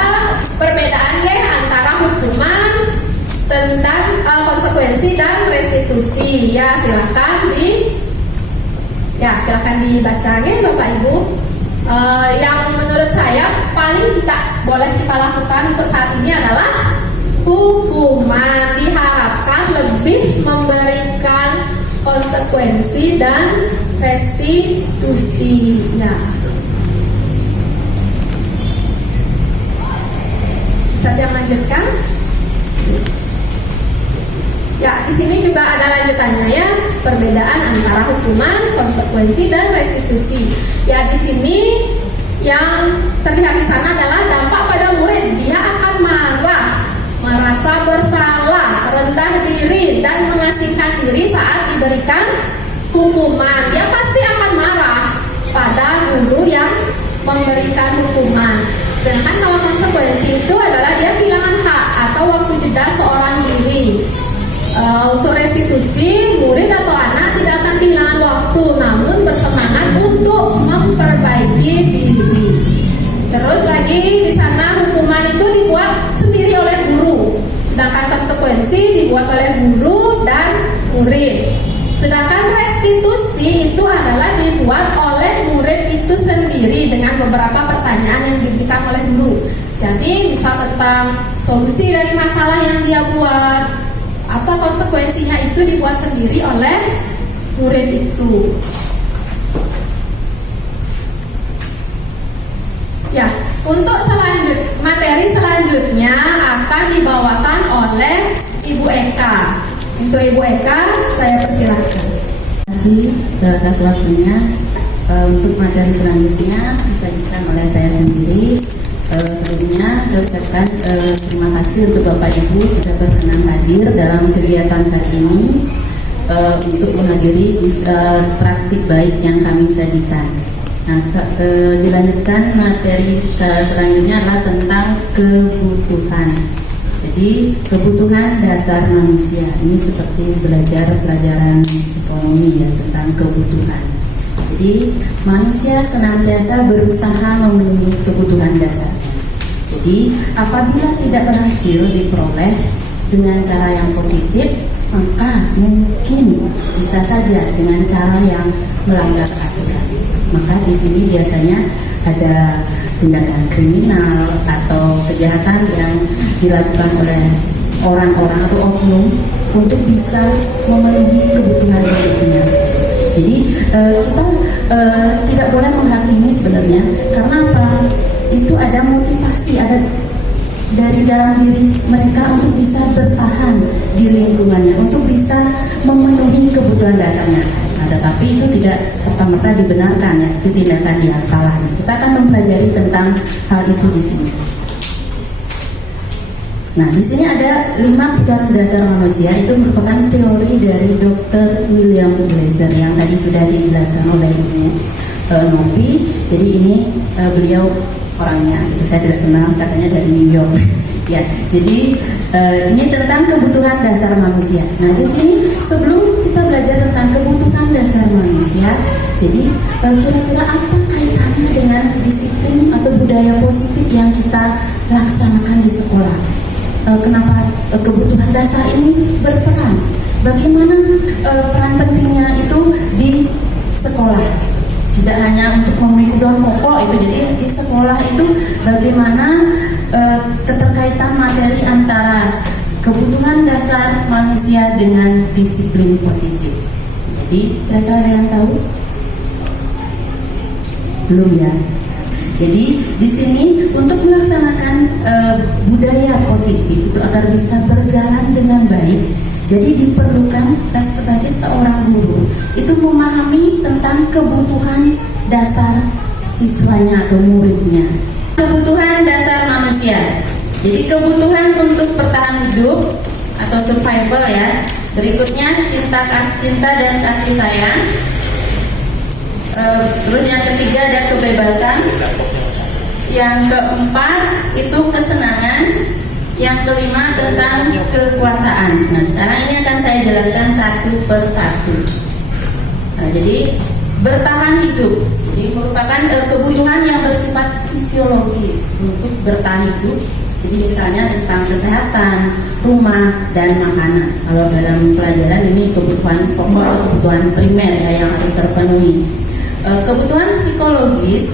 perbedaan ya antara hukuman tentang konsekuensi dan restitusi. Ya, silakan dibaca ya Bapak Ibu. Yang menurut saya paling tidak boleh kita lakukan untuk saat ini adalah hukuman. Diharapkan lebih memberikan konsekuensi dan restitusi. Ya. Bisa yang lanjutkan? Ya, di sini juga ada lanjutannya ya, perbedaan antara hukuman, konsekuensi dan restitusi. Ya, di sini yang terlihat di sana adalah dampak pada murid. Dia akan marah, merasa bersalah, rendah diri dan mengasingkan diri saat diberikan hukuman. Dia pasti akan marah pada guru yang memberikan hukuman. Sedangkan kalau konsekuensi itu adalah dia kehilangan hak atau waktu jeda seorang diri. Untuk restitusi, murid atau anak tidak akan kehilangan waktu, namun bersemangat untuk memperbaiki diri. Terus lagi di sana hukuman itu dibuat sendiri oleh guru, sedangkan konsekuensi dibuat oleh guru dan murid. Sedangkan restitusi itu adalah dibuat oleh murid itu sendiri dengan beberapa pertanyaan yang diberikan oleh guru. Jadi misal tentang solusi dari masalah yang dia buat, apa konsekuensinya, itu dibuat sendiri oleh murid itu. Ya, untuk materi selanjutnya akan dibawakan oleh Ibu Eka. Untuk Ibu Eka, saya persilakan. Terima kasih atas waktunya. Untuk materi selanjutnya disajikan oleh saya sendiri. Sebelumnya saya ucapkan terima kasih untuk Bapak Ibu sudah berkenan hadir dalam kegiatan kali ini untuk menghadiri praktik baik yang kami sajikan. Nah, dilanjutkan materi selanjutnya adalah tentang kebutuhan. Jadi kebutuhan dasar manusia ini seperti belajar pelajaran ekonomi ya, tentang kebutuhan. Jadi manusia senantiasa berusaha memenuhi kebutuhan dasar. Jadi apabila tidak berhasil diperoleh dengan cara yang positif, maka mungkin bisa saja dengan cara yang melanggar aturan. Maka di sini biasanya ada tindakan kriminal atau kejahatan yang dilakukan oleh orang-orang atau oknum untuk bisa memenuhi kebutuhan hidupnya. Jadi kita tidak boleh menghakimi sebenarnya. Karena apa? Itu ada motivasi, ada dari dalam diri mereka untuk bisa bertahan di lingkungannya, untuk bisa memenuhi kebutuhan dasarnya. Nah, tetapi itu tidak serta-merta dibenarkan ya, itu tindakan yang salah. Kita akan mempelajari tentang hal itu di sini. Nah, di sini ada 5 kebutuhan dasar manusia. Itu merupakan teori dari Dr. William Glasser yang tadi sudah dijelaskan oleh Ibu Novi. Jadi ini beliau orangnya, saya tidak kenal, katanya dari New York. Ya, jadi ini tentang kebutuhan dasar manusia. Nah, di sini sebelum kita belajar tentang kebutuhan dasar manusia, jadi kira-kira apa kaitannya dengan disiplin atau budaya positif yang kita laksanakan di sekolah? Kenapa kebutuhan dasar ini berperan? Bagaimana peran pentingnya itu di sekolah? Tidak hanya untuk memenuhi kebutuhan pokok itu, jadi di sekolah itu bagaimana keterkaitan materi antara kebutuhan dasar manusia dengan disiplin positif. Jadi kira-kira ada yang tahu? Belum ya? Jadi di sini untuk melaksanakan budaya positif itu agar bisa berjalan dengan baik, jadi diperlukan kita sebagai seorang guru itu memahami tentang kebutuhan dasar siswanya atau muridnya. Kebutuhan dasar manusia. Jadi kebutuhan untuk bertahan hidup atau survival ya. Berikutnya cinta dan kasih sayang. Terus yang ketiga ada kebebasan. Yang keempat itu kesenangan. Yang kelima tentang kekuasaan. Nah, sekarang ini akan saya jelaskan satu per satu. Nah, jadi bertahan hidup, jadi merupakan kebutuhan yang bersifat fisiologis untuk bertahan hidup. Jadi misalnya tentang kesehatan, rumah, dan makanan. Kalau dalam pelajaran ini kebutuhan pokok atau kebutuhan primer ya, yang harus terpenuhi. Kebutuhan psikologis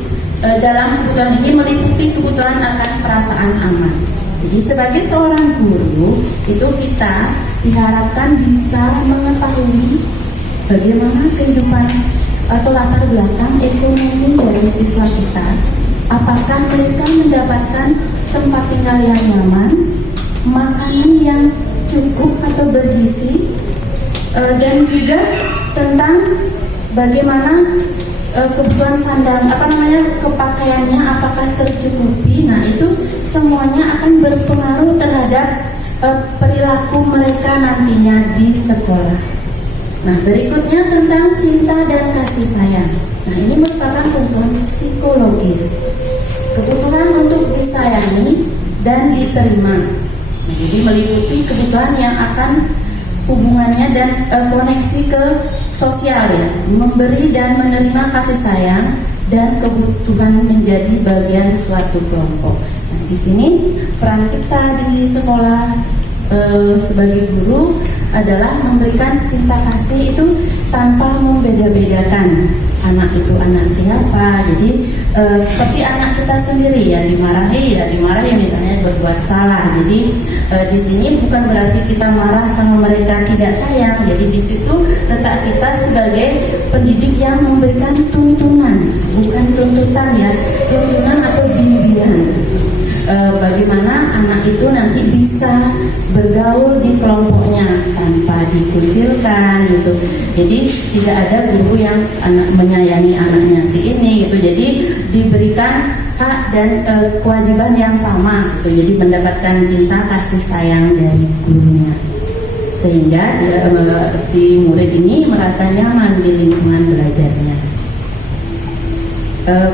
dalam kebutuhan ini meliputi kebutuhan akan perasaan aman. Jadi sebagai seorang guru itu kita diharapkan bisa mengetahui bagaimana kehidupan atau latar belakang ekonomi dari siswa kita. Apakah mereka mendapatkan tempat tinggal yang nyaman, makanan yang cukup atau bergizi, dan juga tentang bagaimana kebutuhan kepakaiannya apakah tercukupi. Nah, itu semuanya akan berpengaruh terhadap perilaku mereka nantinya di sekolah. Nah, berikutnya tentang cinta dan kasih sayang. Nah, ini merupakan kebutuhan psikologis, kebutuhan untuk disayangi dan diterima. Nah, jadi meliputi kebutuhan yang akan hubungannya dan koneksi ke sosial ya, memberi dan menerima kasih sayang dan kebutuhan menjadi bagian suatu kelompok. Nah, di sini peran kita di sekolah sebagai guru adalah memberikan cinta kasih itu tanpa membeda-bedakan anak itu anak siapa. Jadi seperti anak kita sendiri ya, dimarahi misalnya berbuat salah. Jadi di sini bukan berarti kita marah sama mereka tidak sayang. Jadi di situ letak kita sebagai pendidik yang memberikan tuntunan, bukan tuntutan ya, tuntunan atau bimbingan. Bagaimana anak itu nanti bisa bergaul di kelompoknya tanpa dikucilkan gitu. Jadi tidak ada guru yang menyayangi anaknya si ini gitu. Jadi diberikan hak dan kewajiban yang sama gitu. Jadi mendapatkan cinta kasih sayang dari gurunya, sehingga si murid ini merasa nyaman di lingkungan belajarnya.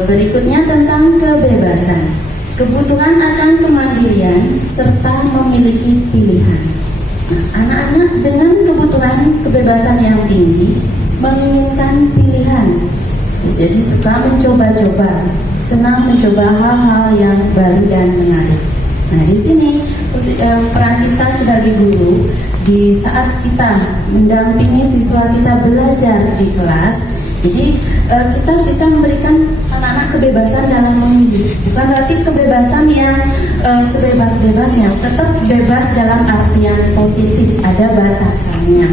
Berikutnya tentang kebebasan. Kebutuhan akan kemandirian serta memiliki pilihan. Nah, anak-anak dengan kebutuhan kebebasan yang tinggi menginginkan pilihan. Jadi suka mencoba-coba, senang mencoba hal-hal yang baru dan menarik. Nah, di sini peran kita sebagai guru di saat kita mendampingi siswa kita belajar di kelas. Jadi kita bisa memberikan anak-anak kebebasan dalam memilih. Bukan berarti kebebasan yang sebebas-bebasnya, tetap bebas dalam artian positif, ada batasannya.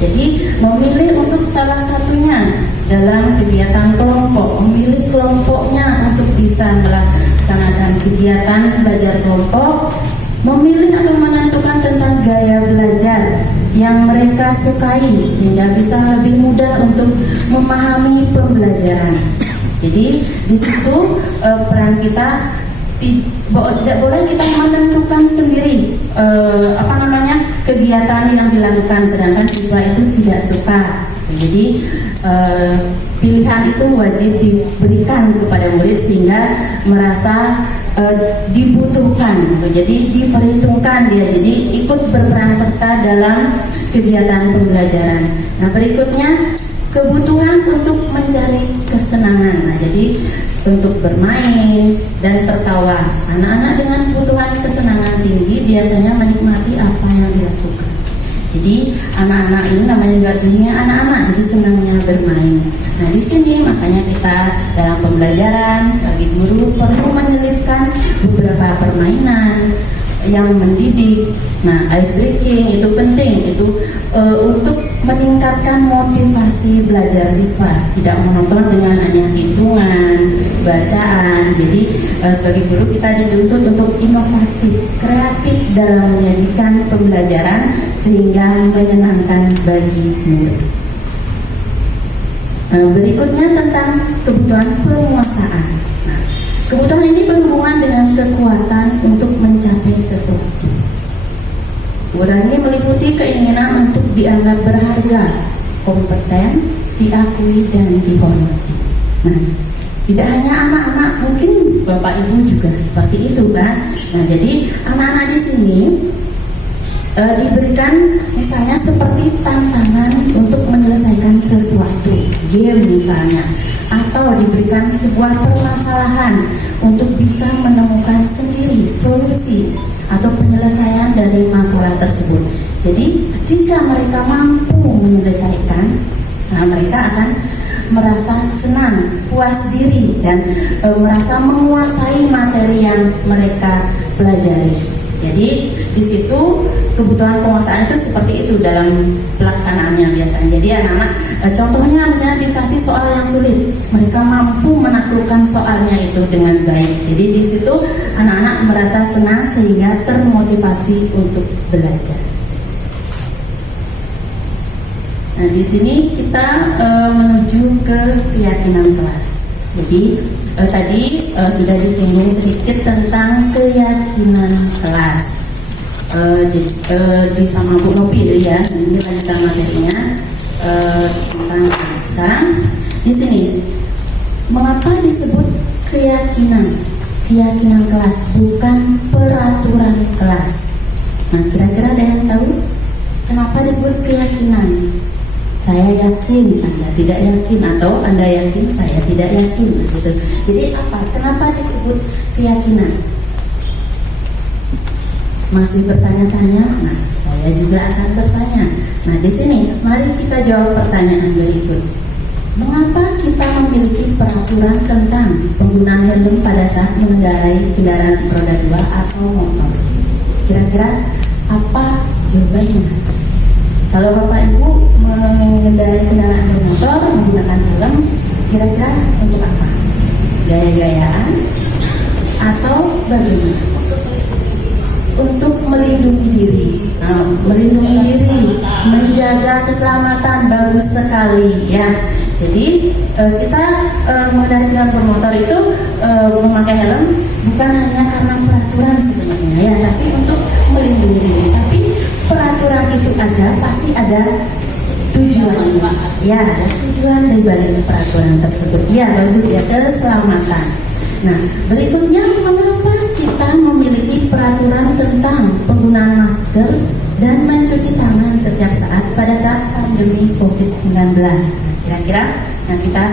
Jadi memilih untuk salah satunya dalam kegiatan kelompok, memilih kelompoknya untuk bisa melaksanakan kegiatan belajar kelompok, memilih atau menentukan tentang gaya belajar yang mereka sukai sehingga bisa lebih mudah untuk memahami pembelajaran. Jadi di situ peran kita tidak boleh kita menentukan sendiri kegiatan yang dilakukan sedangkan siswa itu tidak suka. Jadi pilihan itu wajib diberikan kepada murid sehingga merasa dibutuhkan. Jadi diperhitungkan dia, jadi ikut berperan serta dalam kegiatan pembelajaran. Nah berikutnya kebutuhan untuk mencari kesenangan. Nah jadi untuk bermain dan tertawa. Anak-anak dengan kebutuhan kesenangan tinggi biasanya menikmati apa yang dilakukan. Jadi anak-anak ini namanya juga dunia anak-anak, jadi senangnya bermain. Nah di sini makanya kita dalam pembelajaran sebagai guru perlu menyelipkan beberapa permainan yang mendidik. Nah ice breaking itu penting, itu untuk meningkatkan motivasi belajar siswa, tidak monoton dengan hanya hitungan, bacaan. Jadi sebagai guru kita dituntut untuk inovatif, kreatif dalam menyajikan pembelajaran sehingga menyenangkan bagi murid. Berikutnya tentang kebutuhan penguasaan. Nah, kebutuhan ini berhubungan dengan kekuatan untuk mencapai sesuatu. Kebutuhan ini meliputi keinginan untuk dianggap berharga, kompeten, diakui, dan dihormati. Nah, tidak hanya anak-anak, mungkin Bapak Ibu juga seperti itu kan. Nah, jadi anak-anak di sini diberikan misalnya seperti tantangan untuk menyelesaikan sesuatu, game misalnya, atau diberikan sebuah permasalahan untuk bisa menemukan sendiri solusi atau penyelesaian dari masalah tersebut. Jadi jika mereka mampu menyelesaikan, nah mereka akan merasa senang, puas diri, dan merasa menguasai materi yang mereka pelajari. Jadi di situ kebutuhan penguasaan itu seperti itu dalam pelaksanaannya biasanya. Jadi anak-anak contohnya misalnya dikasih soal yang sulit, mereka mampu menaklukkan soalnya itu dengan baik. Jadi di situ anak-anak merasa senang sehingga termotivasi untuk belajar. Nah di sini kita menuju ke keyakinan kelas. Jadi tadi sudah disinggung sedikit tentang keyakinan kelas di sama Bu Nopi ya. Ini lanjutan materinya tentang sekarang di sini mengapa disebut keyakinan kelas bukan peraturan kelas. Nah kira-kira ada yang tahu kenapa disebut keyakinan? Saya yakin, Anda tidak yakin, atau Anda yakin, saya tidak yakin, gitu. Jadi apa? Kenapa disebut keyakinan? Masih bertanya-tanya? Nah, saya juga akan bertanya. Nah, di sini mari kita jawab pertanyaan berikut. Mengapa kita memiliki peraturan tentang penggunaan helm pada saat mengendarai kendaraan roda 2 atau motor? Kira-kira apa jawabannya? Kalau Bapak Ibu mengendarai kendaraan bermotor menggunakan helm, kira-kira untuk apa? Gaya-gayaan atau bagaimana? Untuk melindungi diri, menjaga keselamatan, bagus sekali ya. Jadi kita mengendarai kendaraan bermotor itu memakai helm bukan hanya karena peraturan sebenarnya ya, tapi untuk melindungi diri. Tapi peraturan itu ada, pasti ada tujuan. Ya, ada tujuan di balik peraturan tersebut. Ya, bagus ya, keselamatan. Nah, berikutnya mengapa kita memiliki peraturan tentang penggunaan masker dan mencuci tangan setiap saat pada saat pandemi COVID-19? Kira-kira kita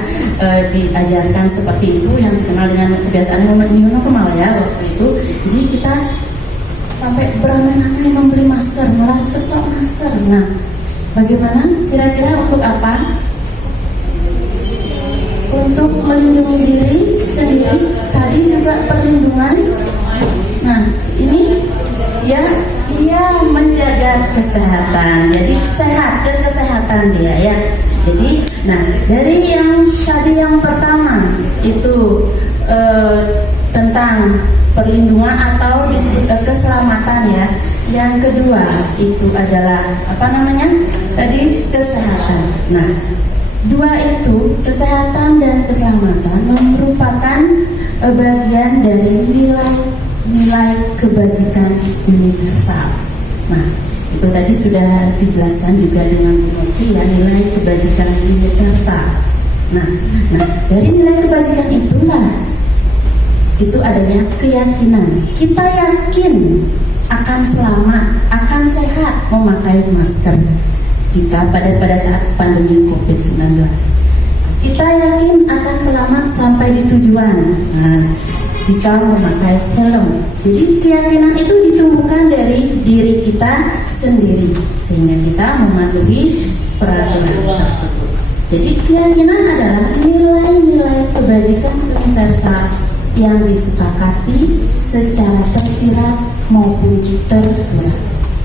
diajarkan seperti itu yang dikenal dengan kebiasaan new normal ya waktu itu. Jadi kita sampai beramai-ramai membeli masker, malah stok masker. Nah, bagaimana? Kira-kira untuk apa? Untuk melindungi diri sendiri. Tadi juga perlindungan. Nah, ini ya menjaga kesehatan. Jadi sehat ke kesehatan dia ya. Jadi, nah dari yang tadi yang pertama itu tentang perlindungan atau keselamatan ya. Yang kedua itu adalah apa namanya? Tadi kesehatan. Nah, dua itu kesehatan dan keselamatan merupakan bagian dari nilai kebajikan universal. Nah, itu tadi sudah dijelaskan juga dengan Bu Novi ya, nilai kebajikan universal. Nah, dari nilai kebajikan itulah itu adanya keyakinan. Kita yakin akan selamat, akan sehat memakai masker jika pada saat pandemi COVID-19. Kita yakin akan selamat sampai di tujuan. Nah, jika memakai helm. Jadi keyakinan itu ditumbuhkan dari diri kita sendiri sehingga kita mematuhi peraturan tersebut. Jadi keyakinan adalah nilai-nilai kebajikan universal yang disepakati secara tersirat maupun tersurat.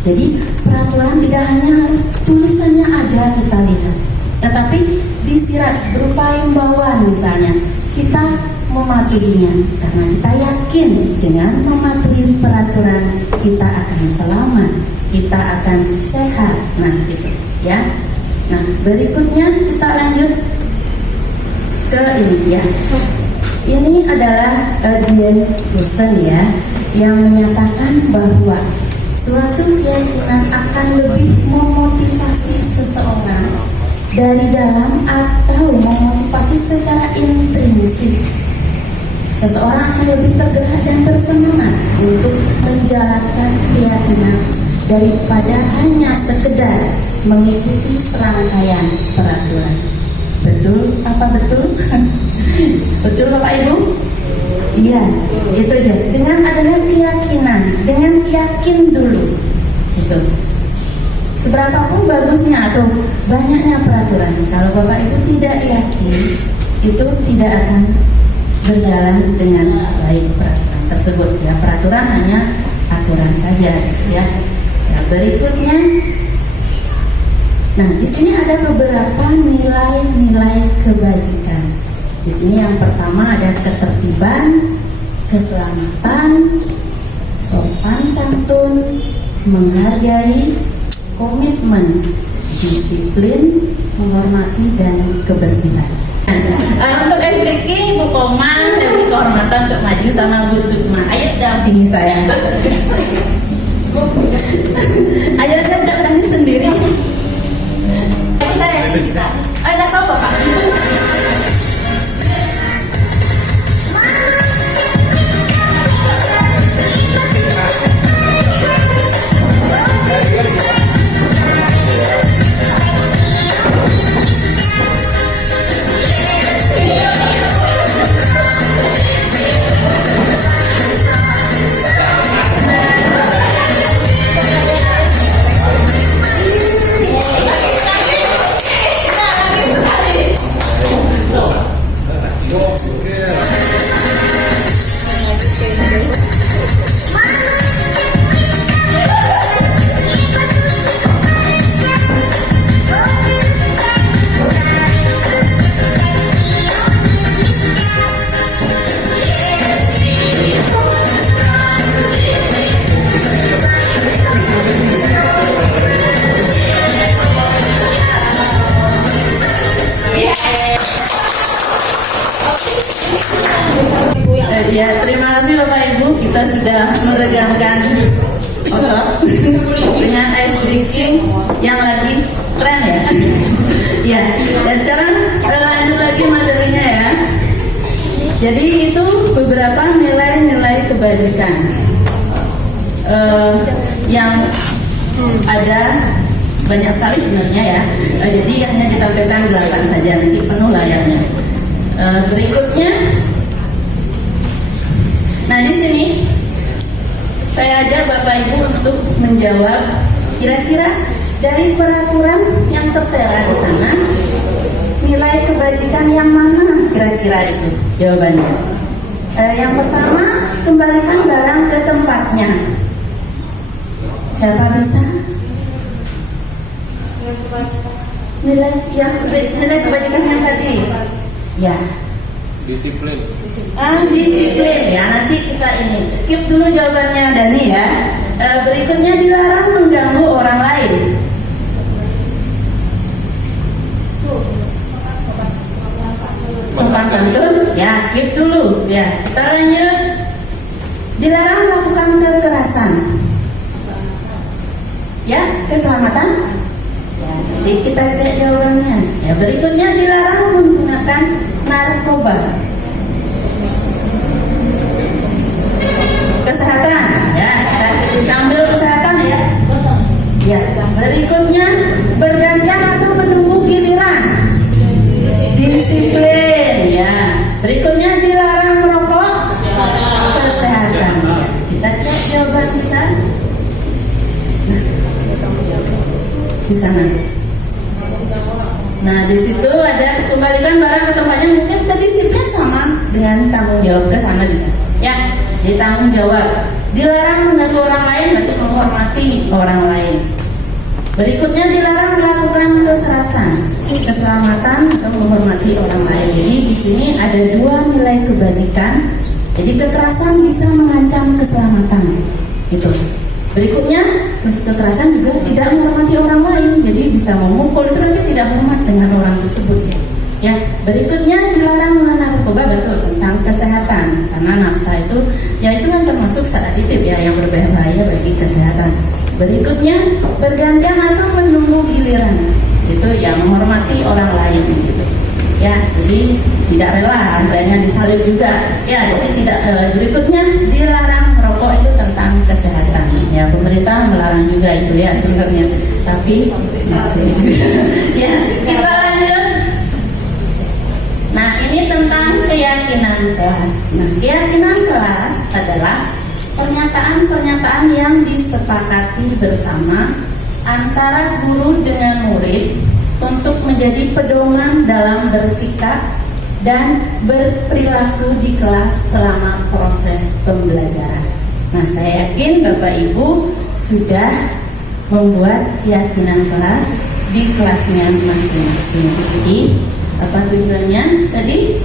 Jadi peraturan tidak hanya harus tulisannya ada kita lihat, tetapi disirat berupa himbauan misalnya. Kita mematuhinya karena kita yakin dengan mematuhi peraturan kita akan selamat, kita akan sehat. Nah itu ya. Nah berikutnya kita lanjut ke ini ya. Ini adalah Dian Wilson ya, yang menyatakan bahwa suatu keyakinan akan lebih memotivasi seseorang dari dalam atau memotivasi secara intrinsik. Seseorang akan lebih tergerak dan bersemangat untuk menjalankan keyakinan daripada hanya sekedar mengikuti serangkaian peraturan. Betul? Apa betul? Betul Bapak Ibu? Iya, itu aja. Dengan adanya keyakinan, dengan yakin dulu. Betul. Seberapapun bagusnya atau banyaknya peraturan, kalau Bapak Ibu tidak yakin, itu tidak akan berjalan dengan baik peraturan tersebut. Ya, peraturan hanya aturan saja. Ya. Nah, berikutnya. Nah, di sini ada beberapa nilai-nilai kebajikan. Di sini yang pertama ada ketertiban, keselamatan, sopan santun, menghargai, komitmen, disiplin, menghormati dan kebersihan. Untuk SBK, Bu Koma, saya beri kehormatan untuk maju sama Bu Sukma. Ayo dampingi saya. Ayo saya dampingi sendiri. Saya yakin bisa. Ada tahu Bapak? Ya, terima kasih Bapak Ibu, kita sudah meregangkan otot dengan SDK yang lagi tren ya. Ya, dan sekarang lanjut lagi materinya ya. Jadi itu beberapa nilai-nilai kebajikan yang ada banyak sekali sebenarnya ya. Jadi hanya ditampilkan 8 saja, nanti penuh layarnya. Berikutnya. Nah di sini saya ajak Bapak Ibu untuk menjawab kira-kira dari peraturan yang tertera di sana nilai kebajikan yang mana kira-kira itu jawabannya. Yang pertama, kembalikan barang ke tempatnya. Siapa bisa? Nilai kebajikan yang tadi. Ya. Disiplin. Disiplin ya, nanti kita ini skip dulu jawabannya Dani ya. Berikutnya dilarang mengganggu orang lain. Sopan santun ya, skip dulu ya. Kita lanjut. Dilarang melakukan kekerasan. Ya, keselamatan. Ya, jadi kita cek jawabannya. Ya, berikutnya dilarang menggunakan narkoba. Kesehatan ya, kita ambil kesehatan ya. Ya, berikutnya bergantian atau menunggu giliran. Disiplin ya. Berikutnya dilarang merokok. Kesehatan. Kita cek jawaban kita. Di sana. Nah, di situ ada kembalikan barang ke tempatnya, mungkin kedisiplin sama dengan tanggung jawab ke sana bisa. Ya, jadi tanggung jawab. Dilarang mengganggu orang lain, berarti menghormati orang lain. Berikutnya dilarang melakukan kekerasan, keselamatan atau menghormati orang lain. Jadi di sini ada dua nilai kebajikan. Jadi kekerasan bisa mengancam keselamatan. Itu. Berikutnya kekerasan juga tidak menghormati orang lain. Jadi bisa memukul, itu berarti tidak hormat dengan orang tersebut ya. Ya, berikutnya dilarang menggunakan narkoba, betul, tentang kesehatan karena nafsa itu ya itu kan termasuk aditif ya yang berbahaya bagi kesehatan. Berikutnya bergantian atau menunggu giliran, itu yang menghormati orang lain gitu. Ya, jadi tidak rela antreannya disalib juga. Ya, jadi tidak berikutnya dilarang merokok, itu tentang kesehatan. Ya, pemerintah melarang juga itu ya sebenarnya. Tapi ya, kita lanjut. Nah, ini tentang keyakinan kelas. Nah, keyakinan kelas adalah pernyataan-pernyataan yang disepakati bersama antara guru dengan murid untuk menjadi pedoman dalam bersikap dan berperilaku di kelas selama proses pembelajaran. Nah, saya yakin Bapak Ibu sudah membuat keyakinan kelas di kelasnya masing-masing. Jadi, apa tujuannya tadi?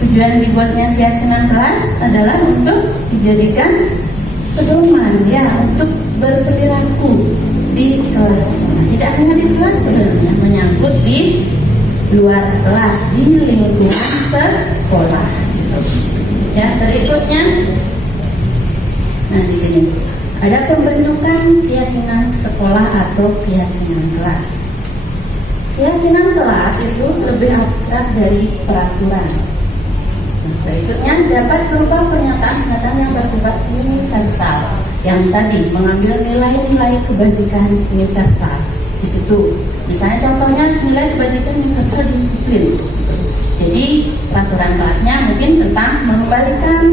Tujuan dibuatnya keyakinan kelas adalah untuk dijadikan pedoman ya, untuk berperilaku di kelas. Nah, tidak hanya di kelas sebenarnya, menyangkut di luar kelas, di lingkungan sekolah. Ya, berikutnya. Nah, di sini ada pembentukan keyakinan sekolah atau keyakinan kelas. Keyakinan kelas itu lebih abstrak dari peraturan. Nah, berikutnya dapat berupa pernyataan-pernyataan yang bersifat universal, yang tadi mengambil nilai-nilai kebajikan universal. Di situ, misalnya contohnya nilai kebajikan universal disiplin. Jadi peraturan kelasnya mungkin tentang mengembalikan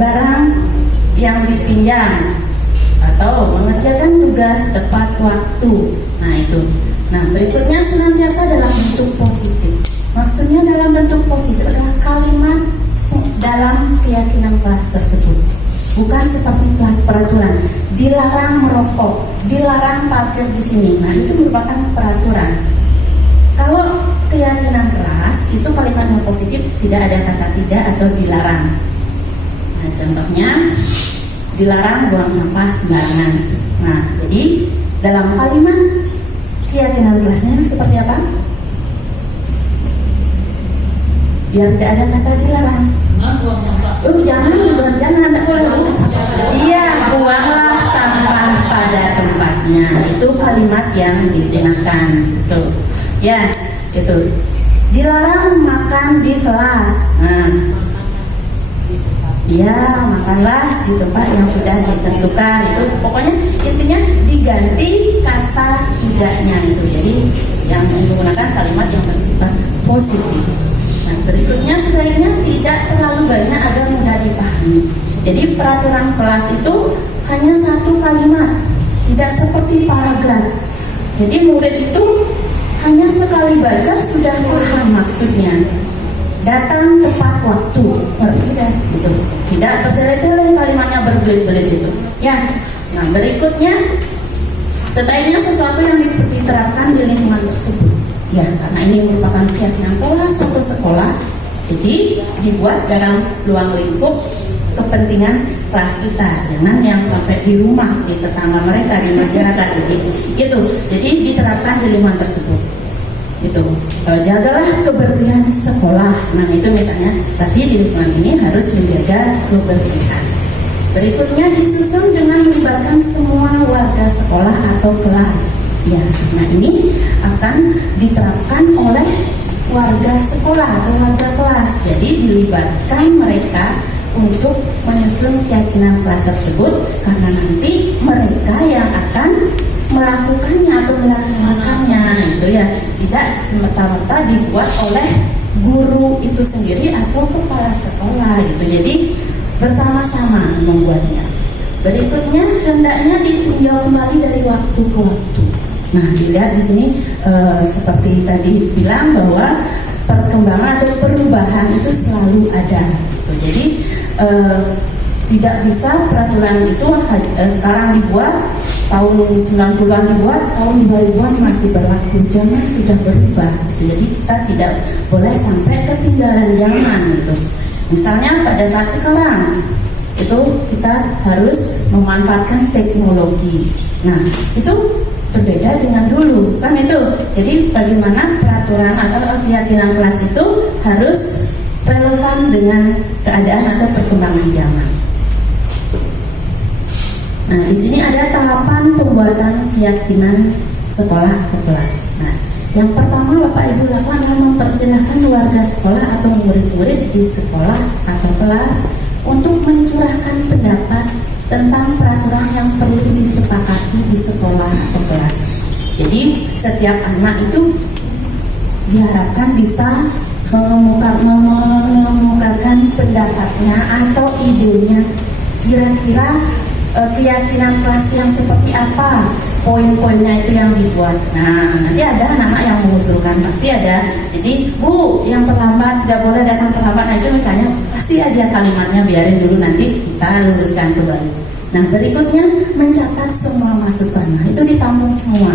barang yang dipinjam atau mengerjakan tugas tepat waktu. Nah, itu. Nah, berikutnya senantiasa dalam bentuk positif. Maksudnya dalam bentuk positif adalah kalimat dalam keyakinan kelas tersebut. Bukan seperti peraturan. Dilarang merokok, dilarang parkir di sini. Nah, itu merupakan peraturan. Kalau keyakinan kelas itu kalimatnya positif, tidak ada kata tidak atau dilarang. Nah, contohnya dilarang buang sampah sembarangan. Nah, jadi dalam kalimat keyakinan kelasnya seperti apa? Biar tidak ada kata dilarang. Jangan, tak boleh. Iya, buanglah sampah pada tempatnya. Itu kalimat yang digunakan. Tuh, ya, itu. Dilarang makan di kelas. Nah, ya, makanlah di tempat yang sudah ditentukan. Itu pokoknya intinya diganti kata tidaknya itu. Jadi yang menggunakan kalimat yang bersifat positif. Nah, berikutnya sebaiknya tidak terlalu banyak agar mudah dipahami. Jadi peraturan kelas itu hanya satu kalimat, tidak seperti paragraf. Jadi murid itu hanya sekali baca sudah paham maksudnya. Datang tepat waktu, ngerti kan? Gitu. Tidak bertele-tele kalimatnya berbelit-belit itu. Ya. Nah, berikutnya Sebaiknya sesuatu yang diterapkan di lingkungan tersebut. Ya, karena ini merupakan keyakinan kelas atau sekolah, jadi dibuat dalam ruang lingkup kepentingan kelas kita, jangan yang sampai di rumah, di tetangga mereka, di masyarakat. Jadi diterapkan di lingkungan tersebut. Jagalah kebersihan sekolah. Nah, itu misalnya berarti di lingkungan ini harus menjaga kebersihan. Berikutnya disusun dengan melibatkan semua warga sekolah atau kelas. Ya, nah ini akan diterapkan oleh warga sekolah atau warga kelas. Jadi dilibatkan mereka untuk menyusun keyakinan kelas tersebut, karena nanti mereka yang akan melakukannya atau melaksanakannya, itu ya, tidak semata-mata dibuat oleh guru itu sendiri atau kepala sekolah gitu. Jadi bersama-sama membuatnya. Berikutnya hendaknya ditinjau kembali dari waktu ke waktu. Nah, dilihat di sini seperti tadi bilang bahwa perkembangan atau perubahan itu selalu ada. Gitu. Jadi tidak bisa peraturan itu sekarang dibuat, tahun 90-an dibuat, tahun 2000-an masih berlaku. Zaman sudah berubah. Gitu. Jadi kita tidak boleh sampai ketinggalan zaman gitu. Misalnya pada saat sekarang itu kita harus memanfaatkan teknologi. Nah, itu berbeda dengan dulu, kan itu. Jadi bagaimana peraturan atau keyakinan kelas itu harus relevan dengan keadaan atau perkembangan zaman. Nah, di sini ada tahapan pembuatan keyakinan sekolah atau kelas. Nah, yang pertama Bapak Ibu lakukan adalah mempersilahkan warga sekolah atau murid-murid di sekolah atau kelas untuk mencurahkan pendapat tentang peraturan yang perlu disepakati di sekolah atau kelas. Jadi setiap anak itu diharapkan bisa mengemukakan pendapatnya atau idenya, kira-kira keyakinan kelas yang seperti apa, poin-poinnya itu yang dibuat. Nah, nanti ada anak-anak yang mengusulkan, pasti ada. Jadi, Bu, yang terlambat tidak boleh datang terlambat. Nah, itu misalnya pasti aja kalimatnya, biarin dulu nanti kita luruskan kembali. Nah, berikutnya mencatat semua masukan. Nah, itu ditampung semua.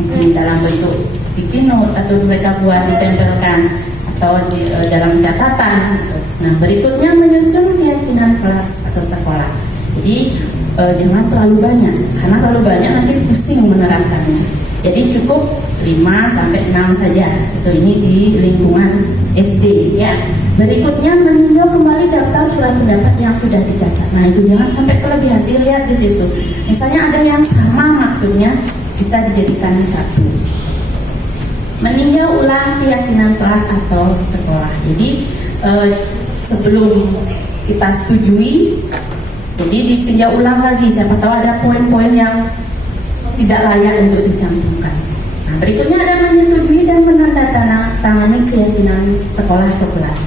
Mungkin dalam bentuk sticky note atau mereka buat ditempelkan atau dalam catatan. Nah, berikutnya menyusun keyakinan kelas atau sekolah. Jadi jangan terlalu banyak, karena terlalu banyak nanti pusing menerapkannya. Jadi cukup 5 sampai 6 saja. Itu ini di lingkungan SD ya. Berikutnya meninjau kembali daftar surat pendapat yang sudah dicatat. Nah, itu jangan sampai kelebihan, dilihat di situ. Misalnya ada yang sama maksudnya, bisa dijadikan satu. Meninjau ulang keyakinan kelas atau sekolah. Jadi sebelum kita setujui, jadi ditinjau ulang lagi, siapa tahu ada poin-poin yang tidak layak untuk dicantumkan. Nah, berikutnya ada menyetujui dan menandatangani keyakinan sekolah atau kelas.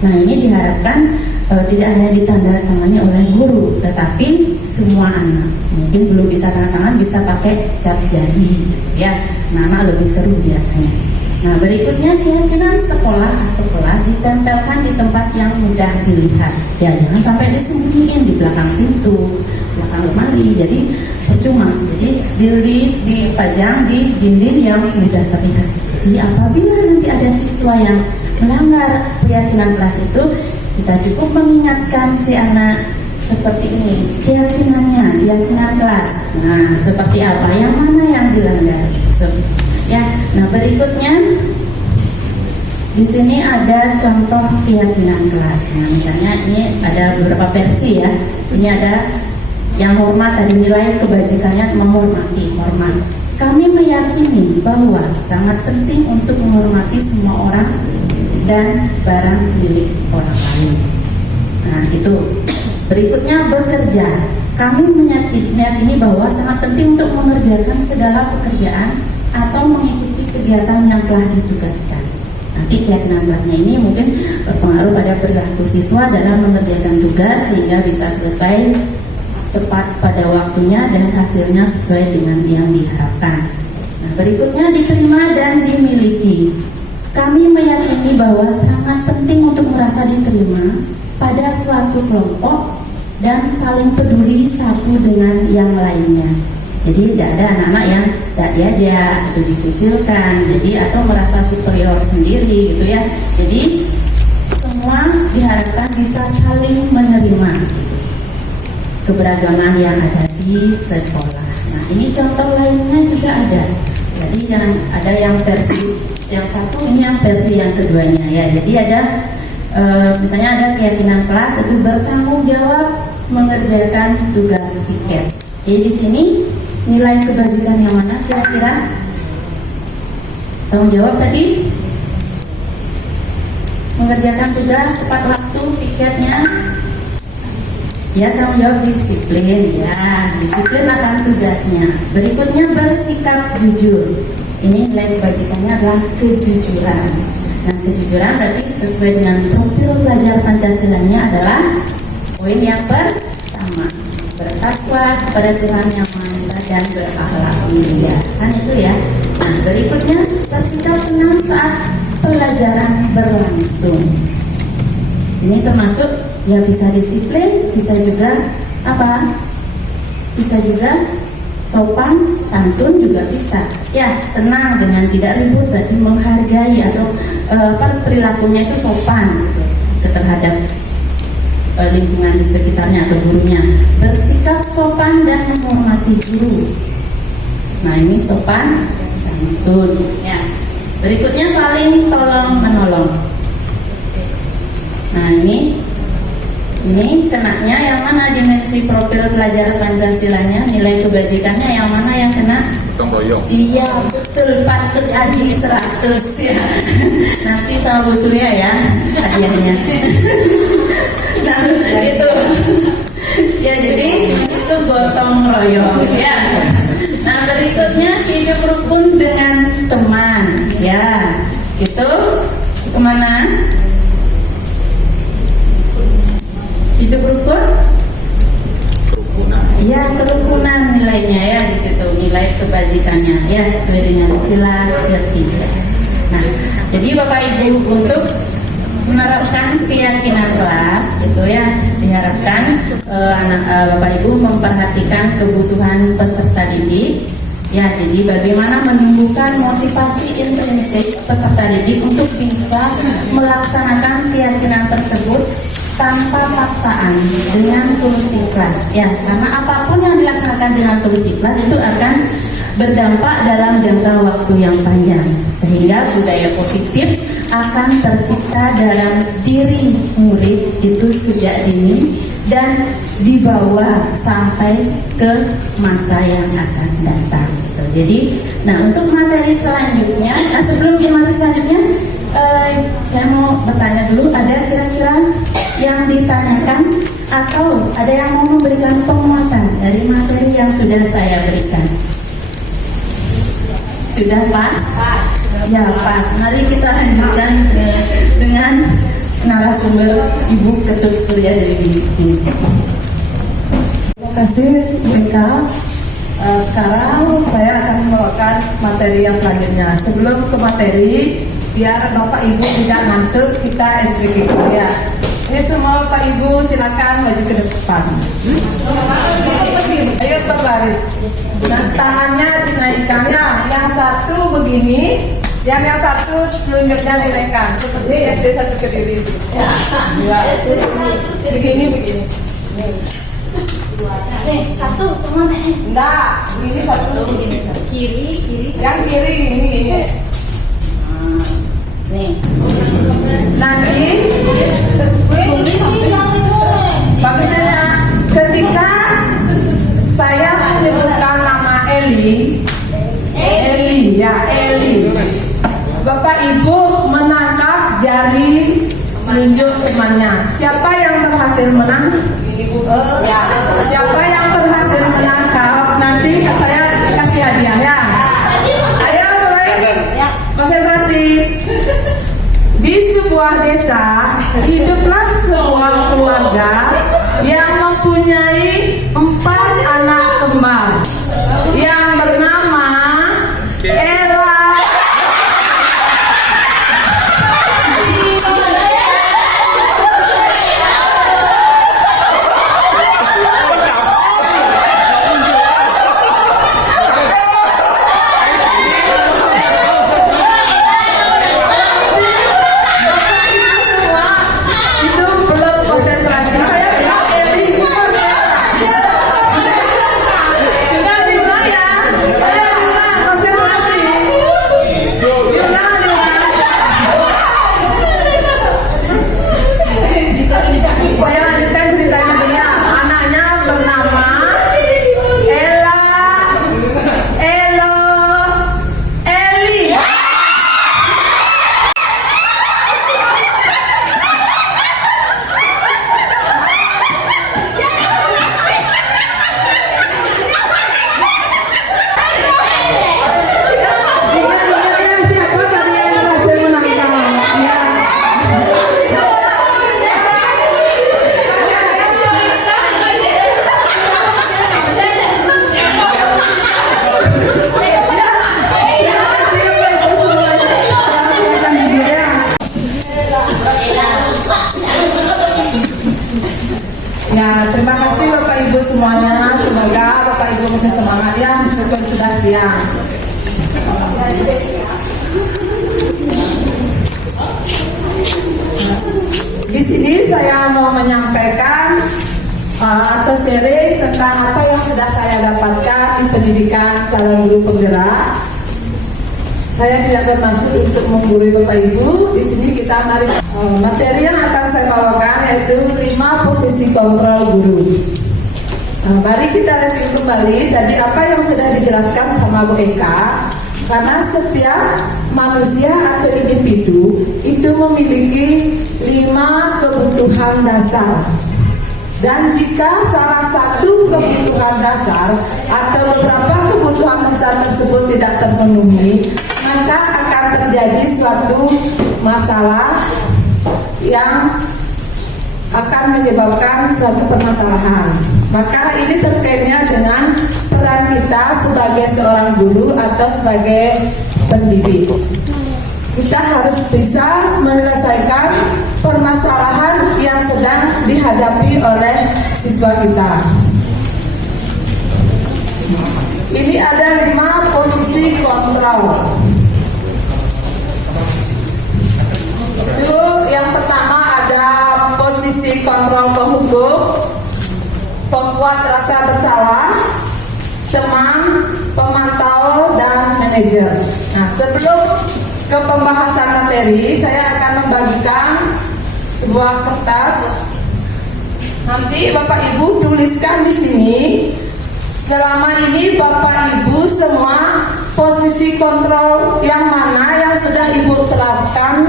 Nah, ini diharapkan tidak hanya ditandatangani oleh guru, tetapi semua anak. Mungkin belum bisa tanda tangan, bisa pakai cap jari, ya. Nah, anak lebih seru biasanya. Nah, berikutnya keyakinan sekolah atau kelas ditempelkan di tempat yang mudah dilihat. Ya, jangan sampai disembunyiin di belakang pintu, belakang lemari. Jadi percuma. Jadi dipajang di dinding yang mudah terlihat. Jadi apabila nanti ada siswa yang melanggar keyakinan kelas itu, kita cukup mengingatkan si anak seperti ini, keyakinan kelas. Nah, seperti apa, yang mana yang dilanggar. Ya, nah berikutnya di sini ada contoh keyakinan kelas. Nah, misalnya ini ada beberapa versi ya. Ini ada yang hormat, tadi nilai kebajikannya menghormati, hormat. Kami meyakini bahwa sangat penting untuk menghormati semua orang dan barang milik orang lain. Nah, itu. Berikutnya bekerja. Kami meyakini bahwa sangat penting untuk mengerjakan segala pekerjaan atau mengikuti kegiatan yang telah ditugaskan. Nanti keyakinan kelasnya ini mungkin berpengaruh pada perilaku siswa dalam mengerjakan tugas sehingga bisa selesai tepat pada waktunya dan hasilnya sesuai dengan yang diharapkan. Nah, berikutnya diterima dan dimiliki. Kami meyakini bahwa sangat penting untuk merasa diterima pada suatu kelompok dan saling peduli satu dengan yang lainnya. Jadi tidak ada anak-anak yang tidak diajak, itu dikucilkan, jadi atau merasa superior sendiri gitu ya. Jadi semua diharapkan bisa saling menerima keberagaman yang ada di sekolah. Nah, ini contoh lainnya juga ada. Jadi yang ada yang versi yang satu, ini yang versi yang keduanya ya. Jadi ada misalnya ada keyakinan kelas itu bertanggung jawab mengerjakan tugas piket. Jadi di sini nilai kebajikan yang mana kira-kira? Tanggung jawab tadi mengerjakan tugas tepat waktu piketnya. Ya, tanggung jawab disiplin ya, disiplin akan tugasnya. Berikutnya bersikap jujur. Ini nilai kebajikannya adalah kejujuran. Nah, kejujuran berarti sesuai dengan profil pelajar Pancasilanya adalah poin yang pertama, bertakwa kepada Tuhan Yang Maha Esa dan berakhlak mulia. Kan itu ya. Nah, berikutnya bersikap tenang saat pelajaran berlangsung. Ini termasuk ya, bisa disiplin, bisa juga apa? Bisa juga sopan, santun juga bisa. Ya, tenang dengan tidak ribut berarti menghargai atau perilakunya itu sopan gitu, terhadap lingkungan di sekitarnya atau gurunya. Bersikap sopan dan menghormati guru. Nah, ini sopan, santun. Ya. Berikutnya saling tolong menolong. Nah, ini kenanya yang mana dimensi profil pelajar Pancasilanya, nilai kebajikannya yang mana yang kena? Gotong royong. Iya, betul, patut adi 100 ya. Nanti sama Bu Surya ya hadiahnya. Nah, itu. Ya, jadi itu gotong royong ya. Nah, berikutnya hidup rukun dengan teman ya. Itu kemana? Hidup rukun? Ya, kerukunan nilainya ya di situ, nilai kebajikannya ya sesuai dengan sila ketiga. Nah, jadi Bapak Ibu untuk menerapkan keyakinan kelas itu ya diharapkan Bapak Ibu memperhatikan kebutuhan peserta didik. Ya, jadi bagaimana menumbuhkan motivasi intrinsik peserta didik untuk bisa melaksanakan keyakinan tersebut tanpa paksaan, dengan tulus ikhlas ya, karena apapun yang dilaksanakan dengan tulus ikhlas itu akan berdampak dalam jangka waktu yang panjang, sehingga budaya positif akan tercipta dalam diri murid itu sejak dini dan dibawa sampai ke masa yang akan datang gitu. Jadi, nah untuk materi selanjutnya, sebelum ke materi selanjutnya saya mau bertanya dulu, ada kira-kira yang ditanyakan atau ada yang mau memberikan penguatan dari materi yang sudah saya berikan? Sudah pas? Ya, pas. Mari kita lanjutkan dengan narasumber Ibu Ketut Surya dari BIN. Terima kasih Mika. Sekarang saya akan membawakan materi yang selanjutnya. Sebelum ke materi, biar Bapak Ibu tidak ngantuk, kita SPG ya. Ini semua Bapak Ibu silakan maju ke depan. Ayo berbaris. Nah, tangannya dinaikkan ya. Yang satu begini, yang satu telunjuknya dinaikkan seperti SD 1 Kediri. Ya. Begini. Nih, satu kemana? Enggak, begini satu. Kiri. Yang kiri ini. Nih. Nanti bagusnya ketika saya menyebutkan nama Eli, Bapak Ibu menangkap jari telunjuk temannya. Siapa yang berhasil menang? Ya, siapa yang berhasil menangkap nanti saya kasih hadiah ya. Ayo mulai. Konsentrasi. Di sebuah desa hiduplah sebuah keluarga yang mempunyai 4 anak kembar yang bernama Ella. dipersilakan. Di sini saya mau menyampaikan atau sharing tentang apa yang sudah saya dapatkan di pendidikan calon guru penggerak. Saya tidak bermaksud untuk menggurui Bapak Ibu. Di sini kita mari materi yang akan saya bawakan yaitu 5 posisi kontrol guru. Mari kita review kembali tadi apa yang sudah dijelaskan sama Bu Eka. Karena setiap manusia atau individu itu memiliki 5 kebutuhan dasar. Dan jika salah satu kebutuhan dasar atau beberapa kebutuhan dasar tersebut tidak terpenuhi, maka akan terjadi suatu masalah yang akan menyebabkan suatu permasalahan. Maka ini terkaitnya dengan peran kita sebagai seorang guru atau sebagai pendidik. Kita harus bisa menyelesaikan permasalahan yang sedang dihadapi oleh siswa kita. Ini ada 5 posisi kontrol. Itu yang pertama ada posisi kontrol penghukum, pembuat rasa bersalah, teman, pemantau, dan manajer. Nah, sebelum ke pembahasan materi, saya akan membagikan sebuah kertas. Nanti Bapak Ibu tuliskan di sini. Selama ini Bapak Ibu semua posisi kontrol yang mana yang sudah Ibu terapkan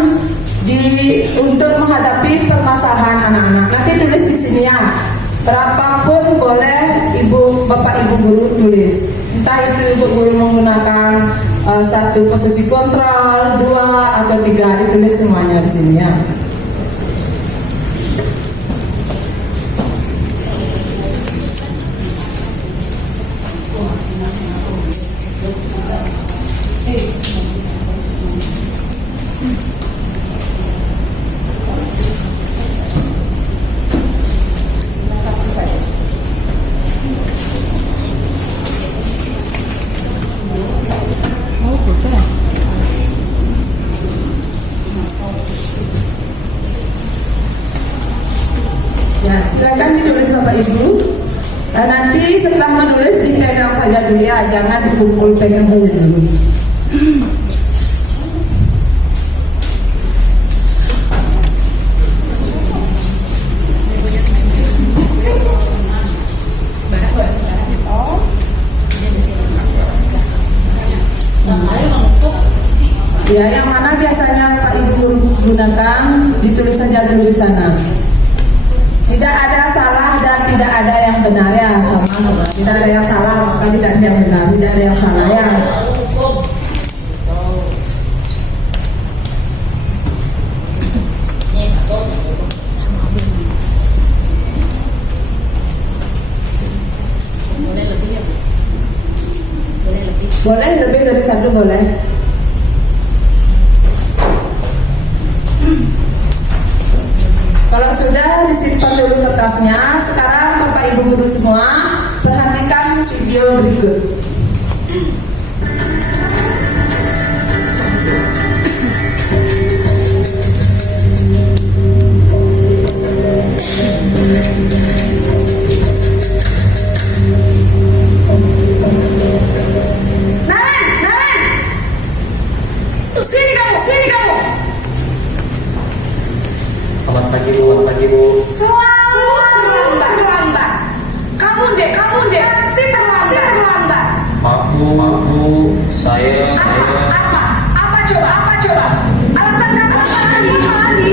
untuk menghadapi permasalahan anak-anak. Nanti tulis di sini ya. Berapapun boleh Bapak Ibu guru tulis. Entah itu Ibu guru menggunakan 1 posisi kontrol, 2 atau 3, ditulis semuanya di sini ya. Ya, silakan ditulis Bapak Ibu. Dan nanti setelah menulis dipegang saja dulu ya, jangan dikumpul, pegang saja dulu. Ya, yang mana biasanya Pak Ibu guru gunakan, ditulis saja dulu di sana. Tidak ada salah dan tidak ada yang benar ya, sama. Tidak ada yang salah, maka tidak ada yang benar. Tidak ada yang salah ya. Boleh lebih dari 1 boleh. Kalau sudah disimpan dulu kertasnya, sekarang Bapak Ibu guru semua perhatikan video berikut. Naren, sini kamu. Selamat pagi Bu. Selalu terlambat. Kamu deh, pasti terlambat. Maaf Bu, saya. Apa coba? Alasan lagi.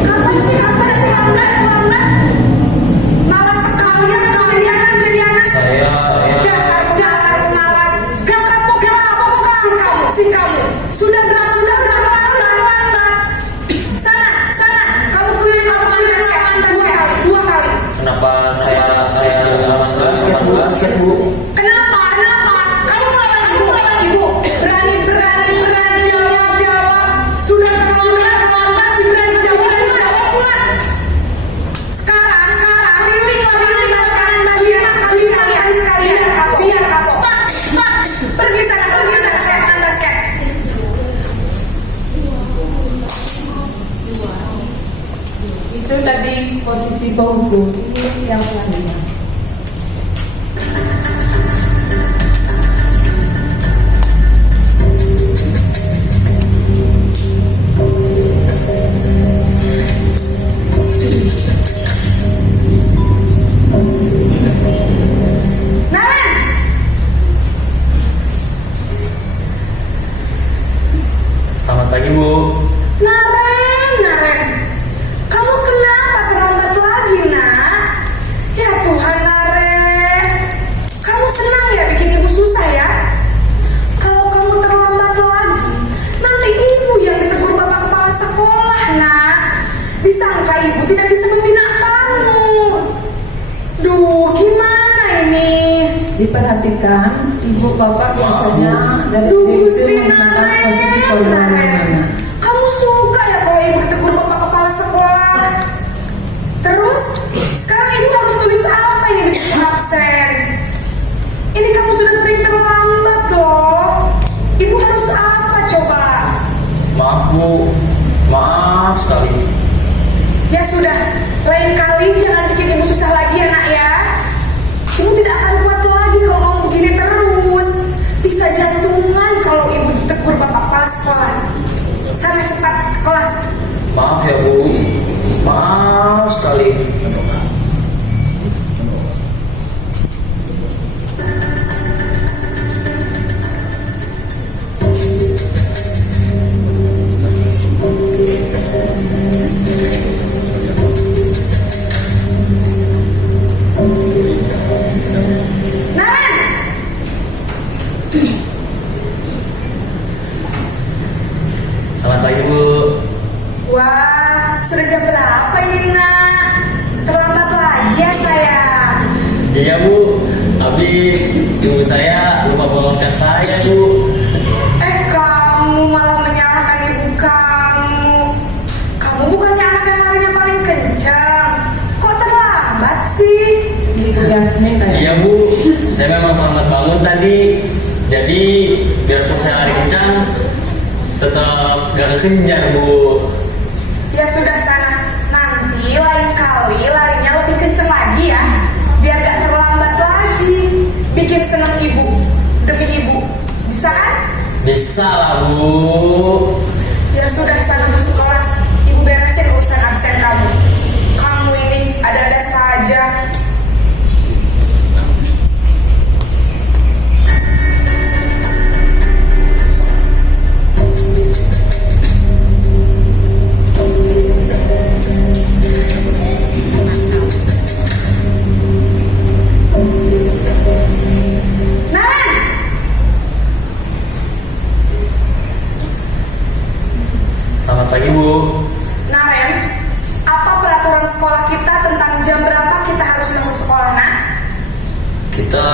Kapan sih terlambat? Malas sekali ya kalian jadi anak. Saya. Dasar malas. Gak kamu. Si kamu. Sudah berapa terlambat. Sana. Kamu keliling dua kali. Kenapa saya harus basket Bu? Kenapa? Kamu melawan ibu. Berani jawab. Itu tadi posisi bauku. Ini yang selanjutnya. Selamat pagi Bu. Naren, kamu kenapa terlambat lagi, nak? Ya Tuhan, Naren, kamu senang ya bikin ibu susah ya? Kalau kamu terlambat lagi, nanti ibu yang ditegur bapak kepala sekolah, nak. Disangka ibu tidak bisa membina kamu. Duh, gimana ini? Diperhatikan, ibu bapak biasanya dari Duh, itu menggunakan posisi korban yang mana. Kamu suka ya kalau ibu ditegur bapak kepala sekolah? Terus, sekarang ibu harus tulis apa ini di buku absen? Ini kamu sudah sering terlambat loh. Ibu harus apa coba? Maaf Bu, maaf sekali. Ya sudah, lain kali jangan bikin ibu susah lagi ya nak ya. Ibu tidak akan kuat lagi kalau kamu begini terus. Bisa jantungan kalau ibu ditegur bapak kepala sekolah. Sana cepat ke kelas. Maaf ya Bu, maaf sekali. Naren! Selamat pagi Bu. Wah, sudah jam berapa ini nak? Terlambat lagi ya sayang. Iya Bu, habis ibu saya lupa bangunkan saya Bu. Kamu malah menyalahkan ibu kamu. Kamu bukannya anak yang larinya paling kencang. Kok terlambat sih? Ibu Yasmin tadi. Iya Bu, saya memang terlambat bangun tadi. Jadi biarpun saya lari kencang, tetap gak kekejar Bu. Ya sudah sana. Nanti lain kali larinya lebih kenceng lagi ya. Biar gak terlambat lagi. Bikin seneng ibu. Demi ibu. Bisa kan? Bisa lah Bu. Ya sudah sana masuk kelas. Ibu beresin urusan absen kamu. Kamu ini ada-ada saja. Naren! Selamat pagi Bu. Naren, apa peraturan sekolah kita tentang jam berapa kita harus masuk sekolah, nak? Kita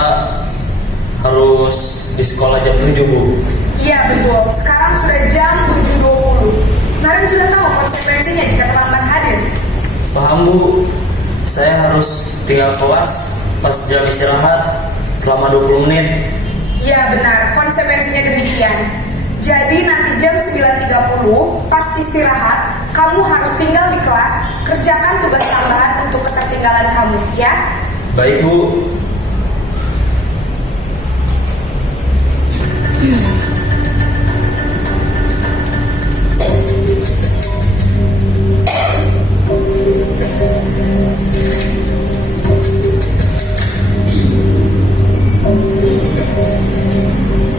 harus di sekolah jam 7 Bu. Iya betul, sekarang sudah jam 7.20. Naren sudah tahu konsekuensinya jika terlambat hadir. Paham Bu, saya harus tinggal kelas pas jam istirahat selama 20 menit. Iya benar, konsekuensinya demikian. Jadi nanti jam 9.30 pas istirahat, kamu harus tinggal di kelas, kerjakan tugas tambahan untuk ketertinggalan kamu, ya? Baik Bu.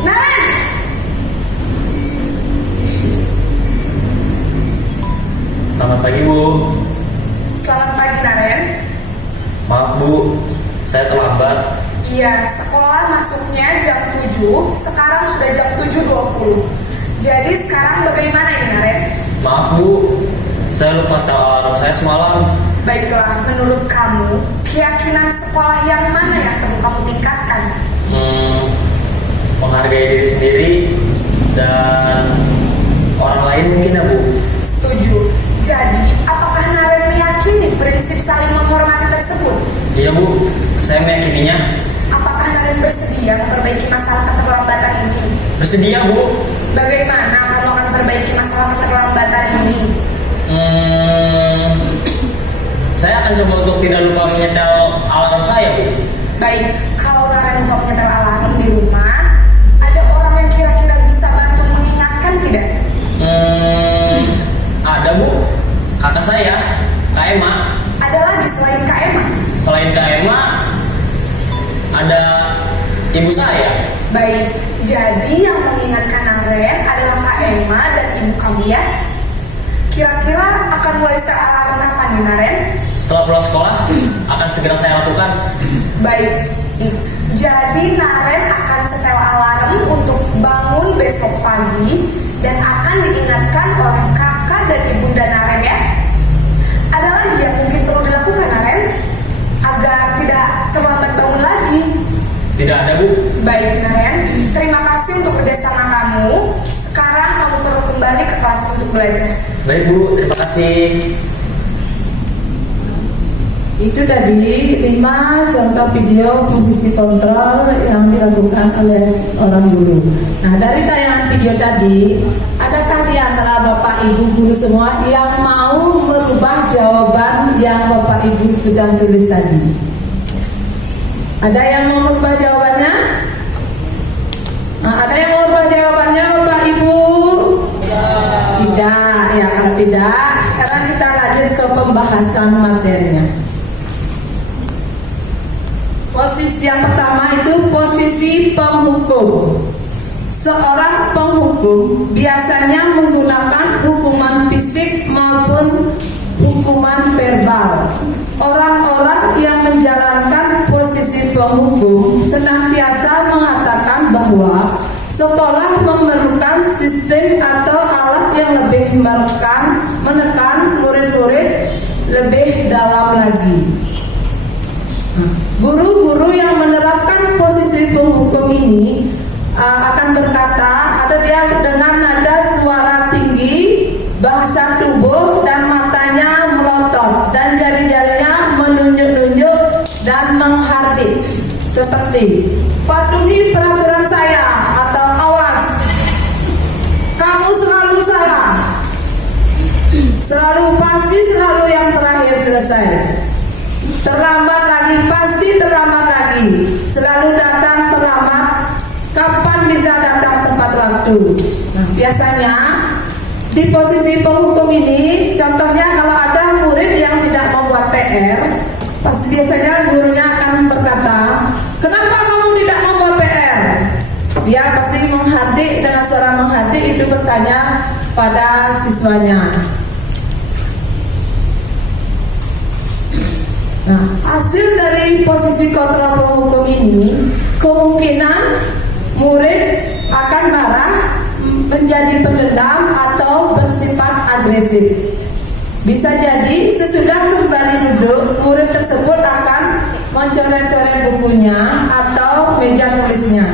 Naren! Selamat pagi Bu. Selamat pagi Naren. Maaf Bu, saya terlambat. Iya, sekolah masuknya jam 7, sekarang sudah jam 7.20. Jadi sekarang bagaimana ini Naren? Maaf Bu, saya lupa setel alarm saya semalam. Baiklah, menurut kamu, keyakinan sekolah yang mana yang perlu kamu tingkatkan? Menghargai diri sendiri dan orang lain mungkin ya Bu. Setuju. Jadi, apakah Naren meyakini prinsip saling menghormati tersebut? Iya Bu, saya meyakininya. Apakah Naren bersedia memperbaiki masalah keterlambatan ini? Bersedia Bu. Bagaimana kamu akan perbaiki masalah keterlambatan ini? kakak saya, Kak Emma. Ada lagi selain Kak Emma? Selain Kak Emma, ada ibu saya. Baik, jadi yang mengingatkan Naren adalah Kak Emma dan ibu kamu ya. Kira-kira akan mulai setel alarm kapan nih Naren? Setelah pulang sekolah, akan segera saya lakukan. Baik, jadi Naren akan setel alarm untuk bangun besok pagi dan akan diingatkan oleh kakak dan ibunda Naren ya. Ada lagi yang mungkin perlu dilakukan Naren agar tidak terlambat bangun lagi? Tidak ada, Bu. Baik Naren, terima kasih untuk kerjasama kamu. Sekarang kamu perlu kembali ke kelas untuk belajar. Baik, Bu. Terima kasih. Itu tadi 5 contoh video posisi kontrol yang dilakukan oleh orang guru. Nah, dari tayangan video tadi, adakah di antara Bapak Ibu guru semua yang mau merubah jawaban yang Bapak Ibu sudah tulis tadi? Ada yang mau merubah jawabannya? Nah, ada yang mau merubah jawabannya Bapak Ibu? Tidak, ya kalau tidak, sekarang kita lanjut ke pembahasan materinya. Posisi yang pertama itu posisi penghukum. Seorang penghukum biasanya menggunakan hukuman fisik maupun hukuman verbal. Orang-orang yang menjalankan posisi penghukum senantiasa mengatakan bahwa sekolah memerlukan sistem atau alat yang lebih menekan murid-murid lebih dalam lagi. Guru-guru yang menerapkan posisi penghukum ini akan berkata, ada dia dengan nada suara tinggi, bahasa tubuh dan matanya melotot dan jari-jarinya menunjuk-nunjuk dan menghardik seperti patuhi peraturan saya atau awas, kamu selalu salah, selalu pasti selalu yang terakhir selesai, terlambat lagi pasti terlambat lagi, selalu datang terlambat, kapan bisa datang tepat waktu. Nah, biasanya di posisi penghukum ini, contohnya kalau ada murid yang tidak membuat PR, pasti biasanya gurunya akan berkata, kenapa kamu tidak membuat PR? Dia pasti menghardik dengan suara menghardik itu bertanya pada siswanya. Nah, hasil dari posisi kontrol penghukum ini, kemungkinan murid akan marah, menjadi pendendam atau bersifat agresif. Bisa jadi sesudah kembali duduk, murid tersebut akan mencoret-coret bukunya atau meja tulisnya.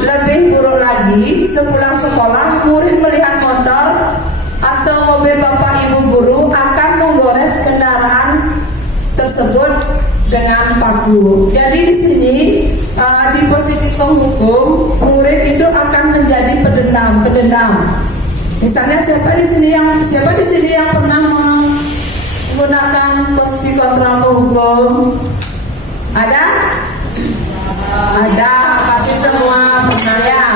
Lebih buruk lagi, sepulang sekolah, murid melihat motor atau mobil bapak ibu guru akan menggores kendaraan tersebut dengan paku. Jadi di sini di posisi penghukum, murid itu akan menjadi pendendam. Misalnya siapa di sini yang pernah menggunakan posisi kontrol penghukum? Ada? Ada, pasti semua pernah ya.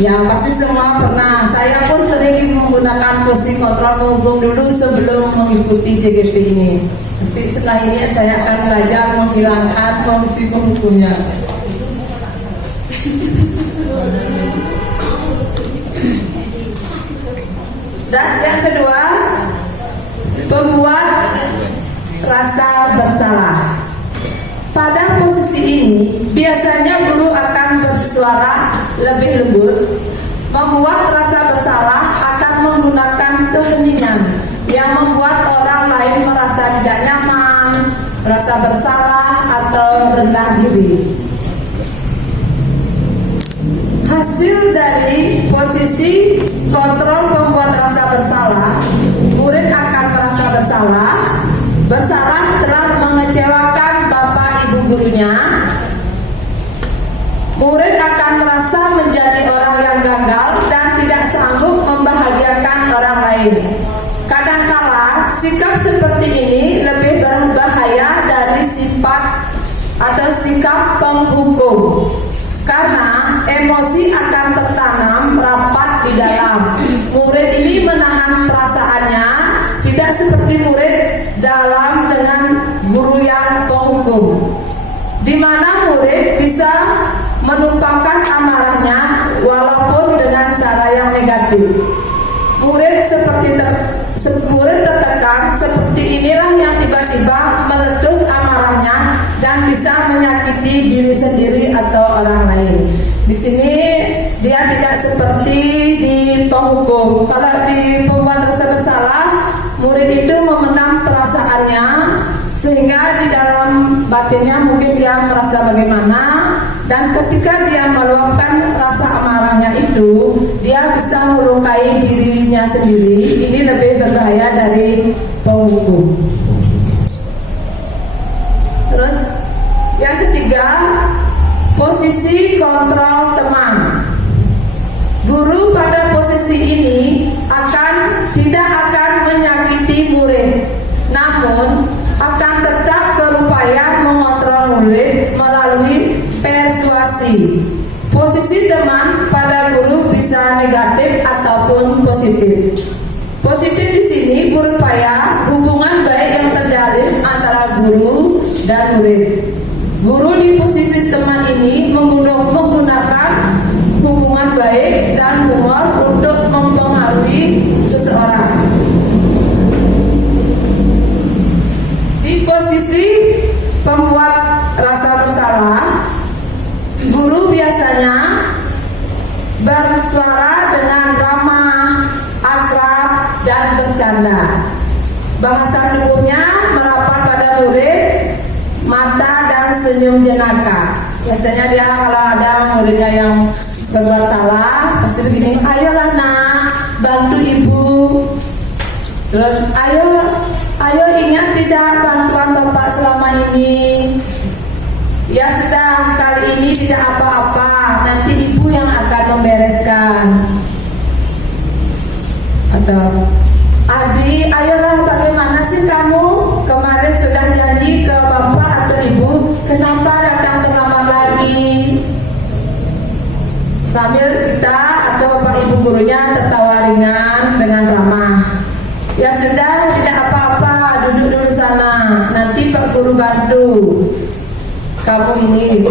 Ya pasti semua pernah. Saya pun sering menggunakan posisi kontrol penghukum dulu sebelum mengikuti JGP ini. Nanti setelah ini saya akan belajar menghilangkan posisi penghukumnya. Dan yang kedua, membuat rasa bersalah. Pada posisi ini, biasanya guru akan bersuara lebih lembut. Membuat rasa bersalah akan menggunakan keheningan yang membuat orang lain merasa tidak nyaman, merasa bersalah atau rendah diri. Hasil dari posisi kontrol membuat rasa bersalah, murid akan merasa bersalah telah mengecewakan bapak ibu gurunya. Murid akan merasa menjadi orang yang gagal dan tidak sanggup membahagiakan orang lain. Kadangkala sikap seperti ini lebih berbahaya dari sifat atau sikap penghukum, karena emosi akan tertanam rapat di dalam. Murid ini menahan perasaannya, tidak seperti murid dalam dengan guru yang penghukum, di mana murid bisa menumpahkan amarahnya walaupun dengan cara yang negatif. Murid murid tertekan seperti inilah yang tiba-tiba meletus amarahnya dan bisa menyakiti diri sendiri atau orang lain. Di sini dia tidak seperti di penghukum. Kalau di pembuat rasa bersalah, murid itu memendam perasaannya sehingga di dalam batinnya mungkin dia merasa bagaimana, dan ketika dia meluapkan rasa amarahnya itu, dia bisa melukai dirinya sendiri. Ini lebih berbahaya dari penghukum. Terus yang ketiga, posisi kontrol teman. Guru pada posisi ini tidak akan menyakiti murid, namun akan tetap berupaya mengontrol murid melalui persuasi. Posisi teman pada guru bisa negatif ataupun positif. Positif di sini berupaya hubungan baik yang terjalin antara guru dan murid. Guru di posisi teman ini menggunakan hubungan baik dan humor untuk mempengaruhi seseorang. Di posisi pembuat rasa bersalah, guru biasanya bersuara dengan ramah, akrab, dan bercanda. Bahasa tubuhnya merapat pada murid, mata dan senyum jenaka. Biasanya dia kalau ada muridnya yang berbuat salah, pasti begini, ayolah nak, bantu ibu. Terus ayo ingat tidak bantuan bapak selama ini. Ya sudah, kali ini tidak apa-apa, nanti ibu yang akan membereskan. Atau Adi, ayolah, bagaimana sih kamu? Kemarin sudah janji ke bapak atau ibu, kenapa datang terlambat lagi? Sambil kita atau bapak ibu gurunya tertawa ringan dengan ramah. Ya sudah, tidak apa-apa, duduk dulu sana, nanti pak guru bantu kamu ini.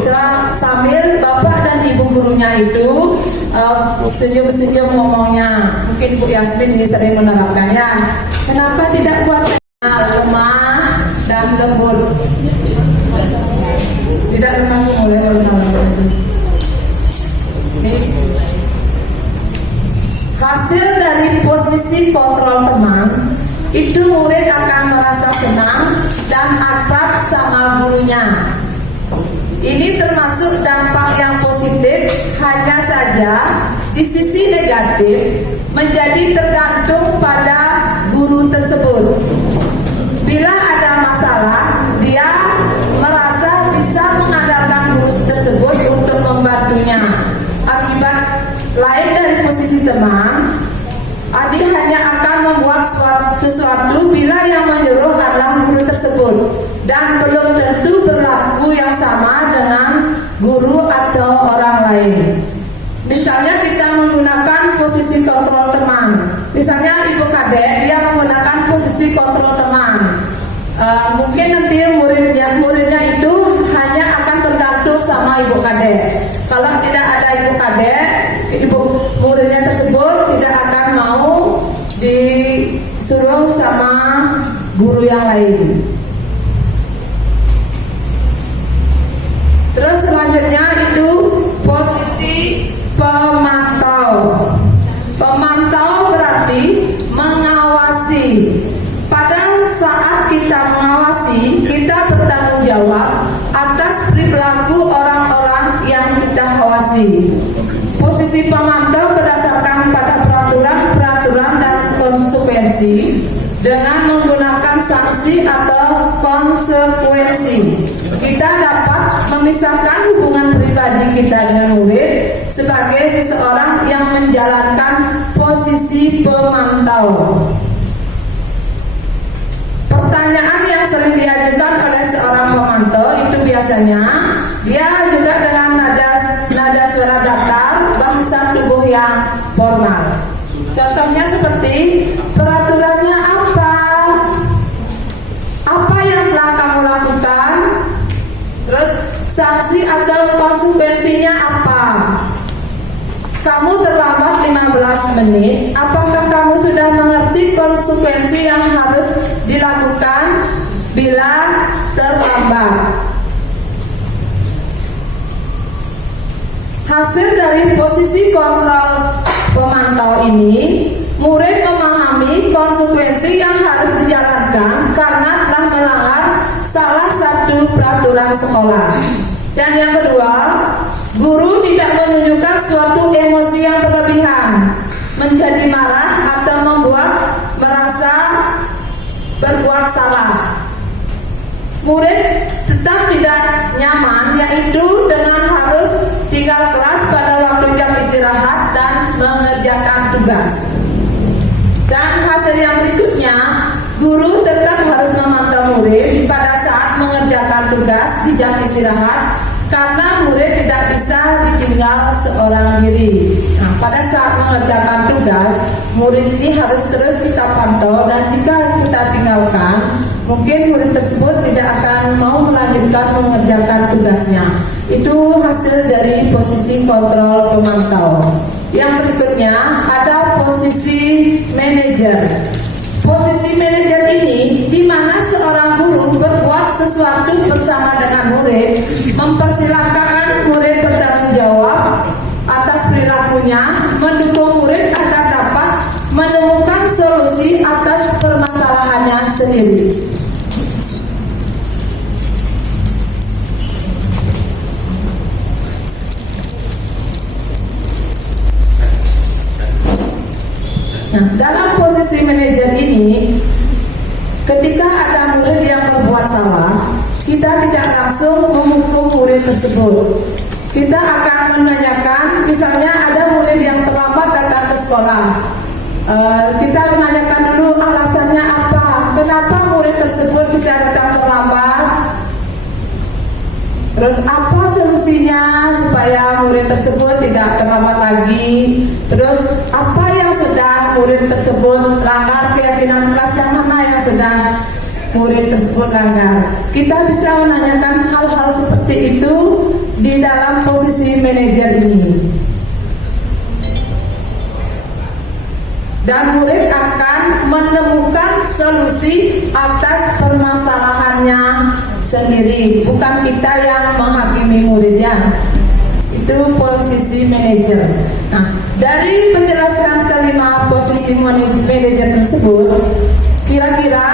Sambil bapak dan ibu gurunya itu senyum-senyum ngomongnya. Mungkin Bu Yasmin ini sering menerapkannya. Kenapa tidak buat lemah dan lembut? Tidak lemah mulai itu. Hasil dari posisi kontrol teman itu, murid akan merasa senang dan akrab sama gurunya. Ini termasuk dampak yang positif, hanya saja di sisi negatif menjadi tergantung pada guru tersebut. Bila ada masalah, dia merasa bisa mengandalkan guru tersebut untuk membantunya. Akibat lain dari posisi teman, Adi hanya akan membuat sesuatu bila yang menyuruh adalah guru tersebut, dan belum tentu berlaku yang sama dengan guru atau orang lain. Misalnya kita menggunakan posisi kontrol teman. Misalnya ibu kadek, dia menggunakan posisi kontrol teman. Mungkin nanti muridnya itu hanya akan bergantung sama ibu kadek. Kalau tidak ada ibu kadek, muridnya tersebut tidak akan mau disuruh sama guru yang lain. Terus selanjutnya itu posisi pemantau. Pemantau berarti mengawasi. Pada saat kita mengawasi, kita bertanggung jawab atas perilaku orang-orang yang kita awasi. Posisi pemantau berdasarkan pada peraturan dan konsekuensi dengan menggunakan sanksi atau konsekuensi. Kita dapat memisahkan hubungan pribadi kita dengan murid sebagai seseorang yang menjalankan posisi pemantau. Pertanyaan yang sering diajukan oleh seorang pemantau itu biasanya dia juga dengan nada suara datar, bahasa tubuh yang formal. formal. Contohnya seperti peraturannya apa? Apa yang telah kamu lakukan? Terus sanksi atau konsekuensinya apa? Kamu terlambat 15 menit. Apakah kamu sudah mengerti konsekuensi yang harus dilakukan bila terlambat? Hasil dari posisi kontrol pemantau ini, murid memahami konsekuensi yang harus dijalankan karena telah melanggar salah satu peraturan sekolah. Dan yang kedua, guru tidak menunjukkan suatu emosi yang berlebihan, menjadi marah atau membuat merasa berbuat salah. Murid tetap tidak nyaman, yaitu dengan harus tinggal kelas pada waktu jam istirahat dan mengerjakan tugas. Dan hasil yang berikutnya, guru tetap harus memantau murid pada saat mengerjakan tugas di jam istirahat karena murid tidak bisa ditinggal seorang diri. Nah, pada saat mengerjakan tugas, murid ini harus terus kita pantau, dan jika kita tinggalkan, mungkin murid tersebut tidak akan mau melanjutkan mengerjakan tugasnya. Itu hasil dari posisi kontrol pemantau. Yang berikutnya ada posisi manajer. Posisi manajer ini di mana seorang guru berbuat sesuatu bersama dengan murid, mempersilahkan murid bertanggung jawab atas perilakunya, mendukung murid agar dapat menemukan solusi atas permasalahannya sendiri. Nah, dalam posisi manajer ini, ketika ada murid yang berbuat salah, kita tidak langsung menghukum murid tersebut. Kita akan menanyakan, misalnya ada murid yang terlambat datang ke sekolah. Kita menanyakan dulu alasannya apa, kenapa murid tersebut bisa datang terlambat. Terus apa solusinya supaya murid tersebut tidak terlambat lagi? Terus apa yang sudah murid tersebut langgar, keyakinan kelas yang mana yang sudah murid tersebut langgar? Kita bisa menanyakan hal-hal seperti itu di dalam posisi manajer ini. Dan murid akan menemukan solusi atas permasalahannya sendiri, bukan kita yang menghakimi muridnya. Itu posisi manajer. Nah, dari penjelasan kelima posisi manajer tersebut, kira-kira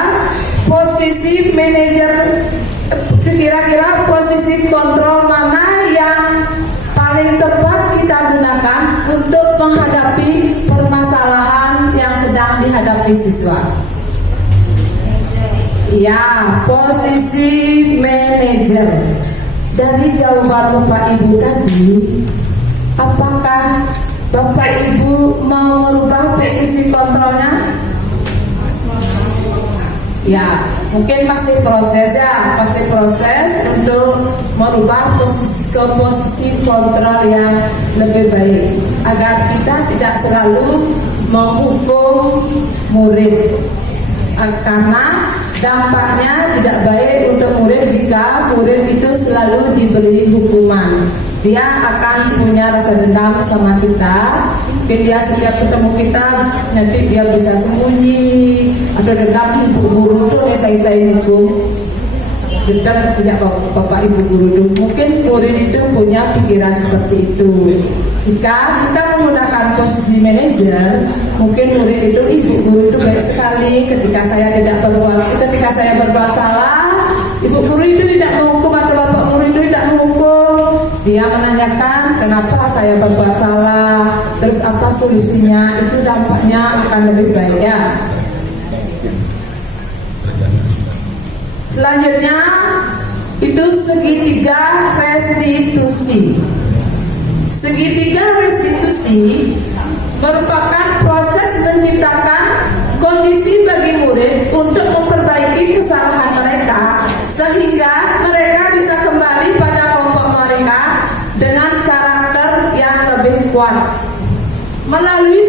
posisi kontrol mana yang paling tepat kita gunakan untuk menghadapi permasalahan yang sedang dihadapi siswa? Ya, posisi manajer. Dari jawaban Bapak Ibu tadi, apakah Bapak Ibu mau merubah posisi kontrolnya? Ya, mungkin masih proses untuk merubah posisi kontrol yang lebih baik, agar kita tidak selalu menghukum murid, karena dampaknya tidak baik untuk murid jika murid itu selalu diberi hukuman. Dia akan punya rasa dendam sama kita. Mungkin dia setiap ketemu kita nanti dia bisa sembunyi atau dendam, ibu guru tuh saya hukum. Dendam punya bapak ibu guru tuh. Mungkin murid itu punya pikiran seperti itu. Jika kita menggunakan posisi manajer, mungkin murid itu, ibu guru itu baik sekali ketika saya saya berbuat salah, ibu guru itu tidak menghukum atau bapak guru itu tidak menghukum. Dia menanyakan kenapa saya berbuat salah, terus apa solusinya, itu dampaknya akan lebih baik ya. Selanjutnya itu segitiga restitusi. Segitiga restitusi merupakan proses menciptakan kondisi bagi murid untuk memperbaiki kesalahan mereka, sehingga mereka bisa kembali pada kelompok mereka dengan karakter yang lebih kuat. Melalui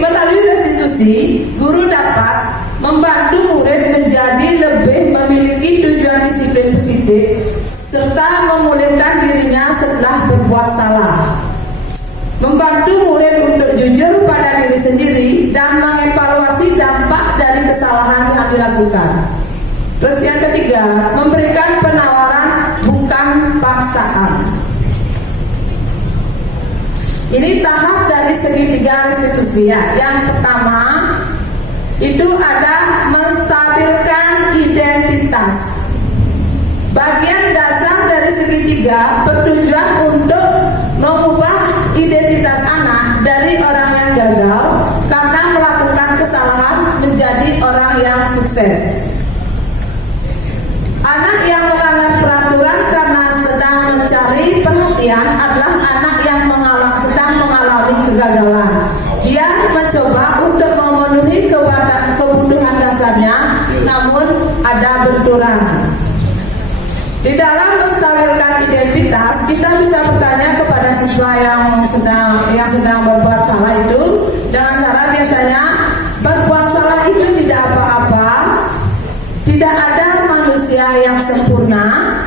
melalui restitusi, guru dapat membantu murid menjadi lebih memiliki tujuan disiplin positif serta memulihkan dirinya setelah berbuat salah. Membantu murid untuk jujur pada diri sendiri dan mengevaluasi dampak dari kesalahan yang dilakukan. Terus yang ketiga, memberikan penawaran bukan paksaan. Ini tahap dari segitiga restitusi ya. Yang pertama itu ada menstabilkan identitas. Bagian dasar dari segitiga bertujuan untuk mengubah identitas anak dari orang yang gagal karena melakukan kesalahan menjadi orang yang sukses. Anak yang melanggar peraturan karena sedang mencari perhatian adalah anak yang sedang mengalami kegagalan. Dia mencoba untuk memenuhi kebutuhan dasarnya, namun ada benturan. Di dalam menstabilkan identitas, kita bisa bertanya kepada siswa yang sedang berbuat salah itu dengan cara biasanya berbuat salah itu tidak apa-apa. Tidak ada manusia yang sempurna.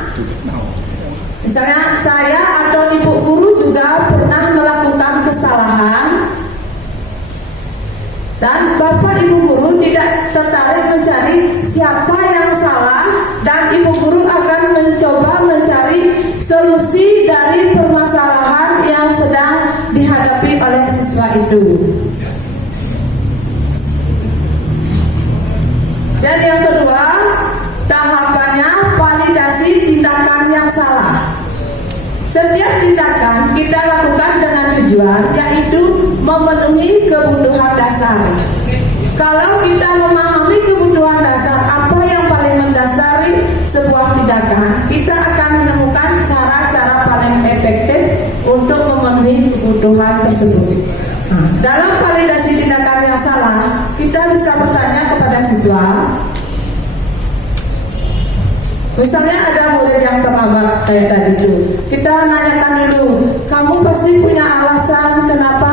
Misalnya saya atau ibu guru juga pernah melakukan kesalahan. Dan bapak ibu guru tidak tertarik mencari siapa yang salah, dan ibu guru akan mencoba mencari solusi dari permasalahan yang sedang dihadapi oleh siswa itu. Dan yang kedua, tahapannya validasi tindakan yang salah. Setiap tindakan kita lakukan dengan tujuan, yaitu memenuhi kebutuhan dasar. Kalau kita memahami kebutuhan dasar, apa yang paling mendasari sebuah tindakan, kita akan menemukan cara-cara paling efektif untuk memenuhi kebutuhan tersebut. Dalam validasi tindakan yang salah, kita bisa bertanya kepada siswa. Misalnya ada murid yang terlambat kayak tadi itu, kita nanyakan dulu, kamu pasti punya alasan kenapa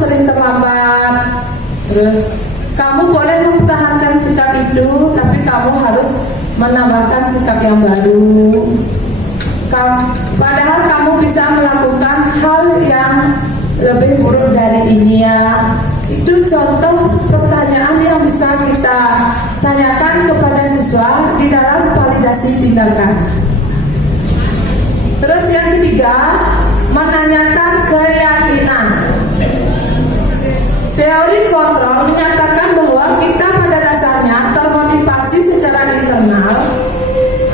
sering terlambat. Terus kamu boleh mempertahankan sikap itu, tapi kamu harus menambahkan sikap yang baru. Padahal kamu bisa melakukan hal yang lebih buruk dari ini ya. Itu contoh pertanyaan yang bisa kita tanyakan kepada siswa di dalam validasi tindakan. Terus yang ketiga, menanyakan keyakinan. Teori kontrol menyatakan bahwa kita pada dasarnya termotivasi secara internal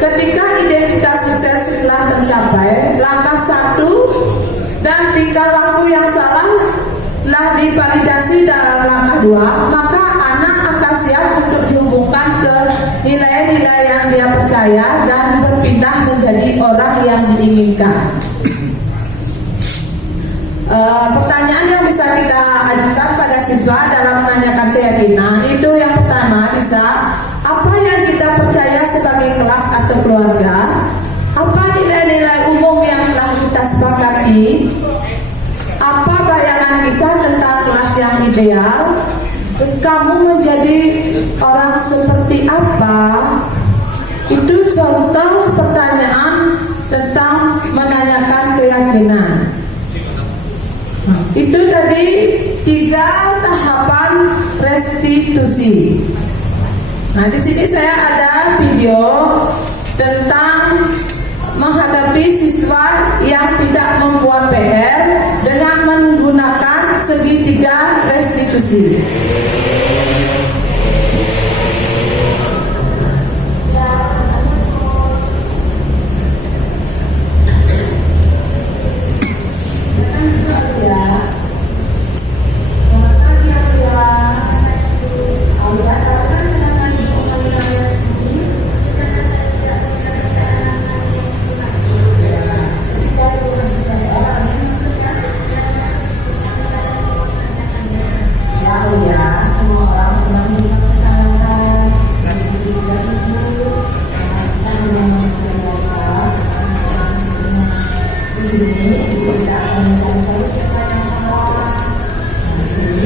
ketika identitas sukses telah tercapai. Langkah 1 dan tingkah laku yang salah telah divalidasi dalam langkah 2, maka anak akan siap untuk dihubungkan ke nilai-nilai yang dia percaya dan berpindah menjadi orang yang diinginkan. Pertanyaan yang bisa kita ajukan pada siswa dalam menanyakan keyakinan itu, yang pertama bisa, apa yang kita percaya sebagai kelas atau keluarga? Apa nilai-nilai umum yang telah kita sepakati? Apa bayangan kita tentang kelas yang ideal? Terus kamu menjadi orang seperti apa? Itu contoh pertanyaan tentang menanyakan keyakinan. Itu tadi 3 tahapan restitusi. Nah, di sini saya ada video tentang menghadapi siswa yang tidak membuat PR dengan menggunakan segitiga restitusi.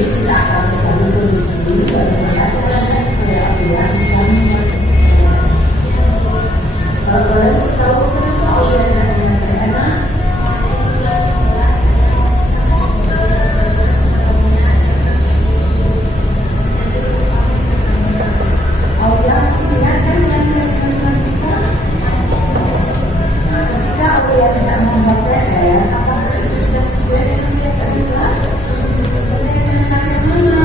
kita akan mencari solusi bagaimana caranya supaya Aulia bisa kalau boleh tahu kenapa Aulia tidak enak? Aulia masih ingat kan dengan kelas kita? Ketika Aulia tidak membuat PR, apakah itu sudah sesuai dengan kegiatan kelas? Kegiatan kelas yang mana?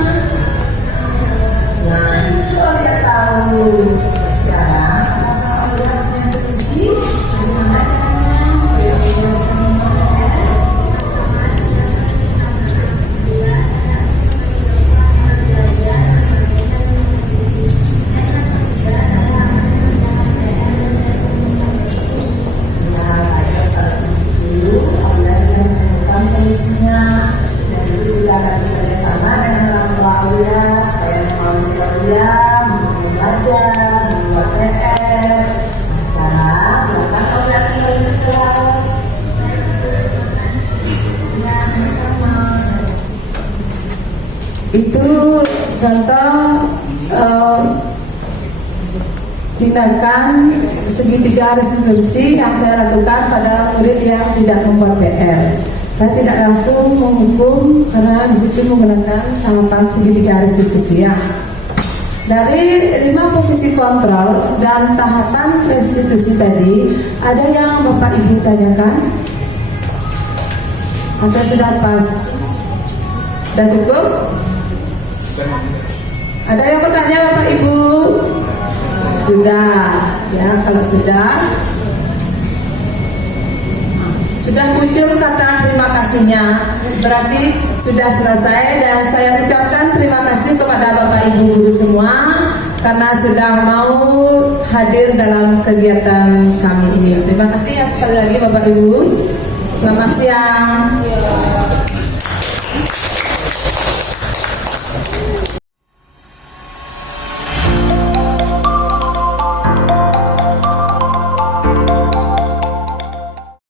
Nah, itu Aulia tahu. Sekarang, apakah Aulia punya solusi? Bagaimana caranya supaya Aulia bisa membuat PR? Solusinya dan itu juga akan bekerjasama dengan orang tua Aulia supaya mengawasi Aulia belajar, membuat PR. Nah, sekarang silakan Aulia kembali ke kelas. Ya, sama-sama. Itu contoh tindakan segitiga restitusi yang saya lakukan pada murid yang tidak membuat PR. Saya tidak langsung menghukum karena di situ menggunakan tahapan segitiga restitusi ya. Dari 5 posisi kontrol dan tahapan restitusi tadi, ada yang Bapak Ibu tanyakan? Atau sudah pas? Sudah cukup? Ada yang bertanya Bapak Ibu? Sudah, ya kalau sudah muncul kata terima kasihnya, berarti sudah selesai dan saya ucapkan terima kasih kepada Bapak Ibu guru semua karena sudah mau hadir dalam kegiatan kami ini. Terima kasih ya sekali lagi Bapak Ibu. Selamat siang.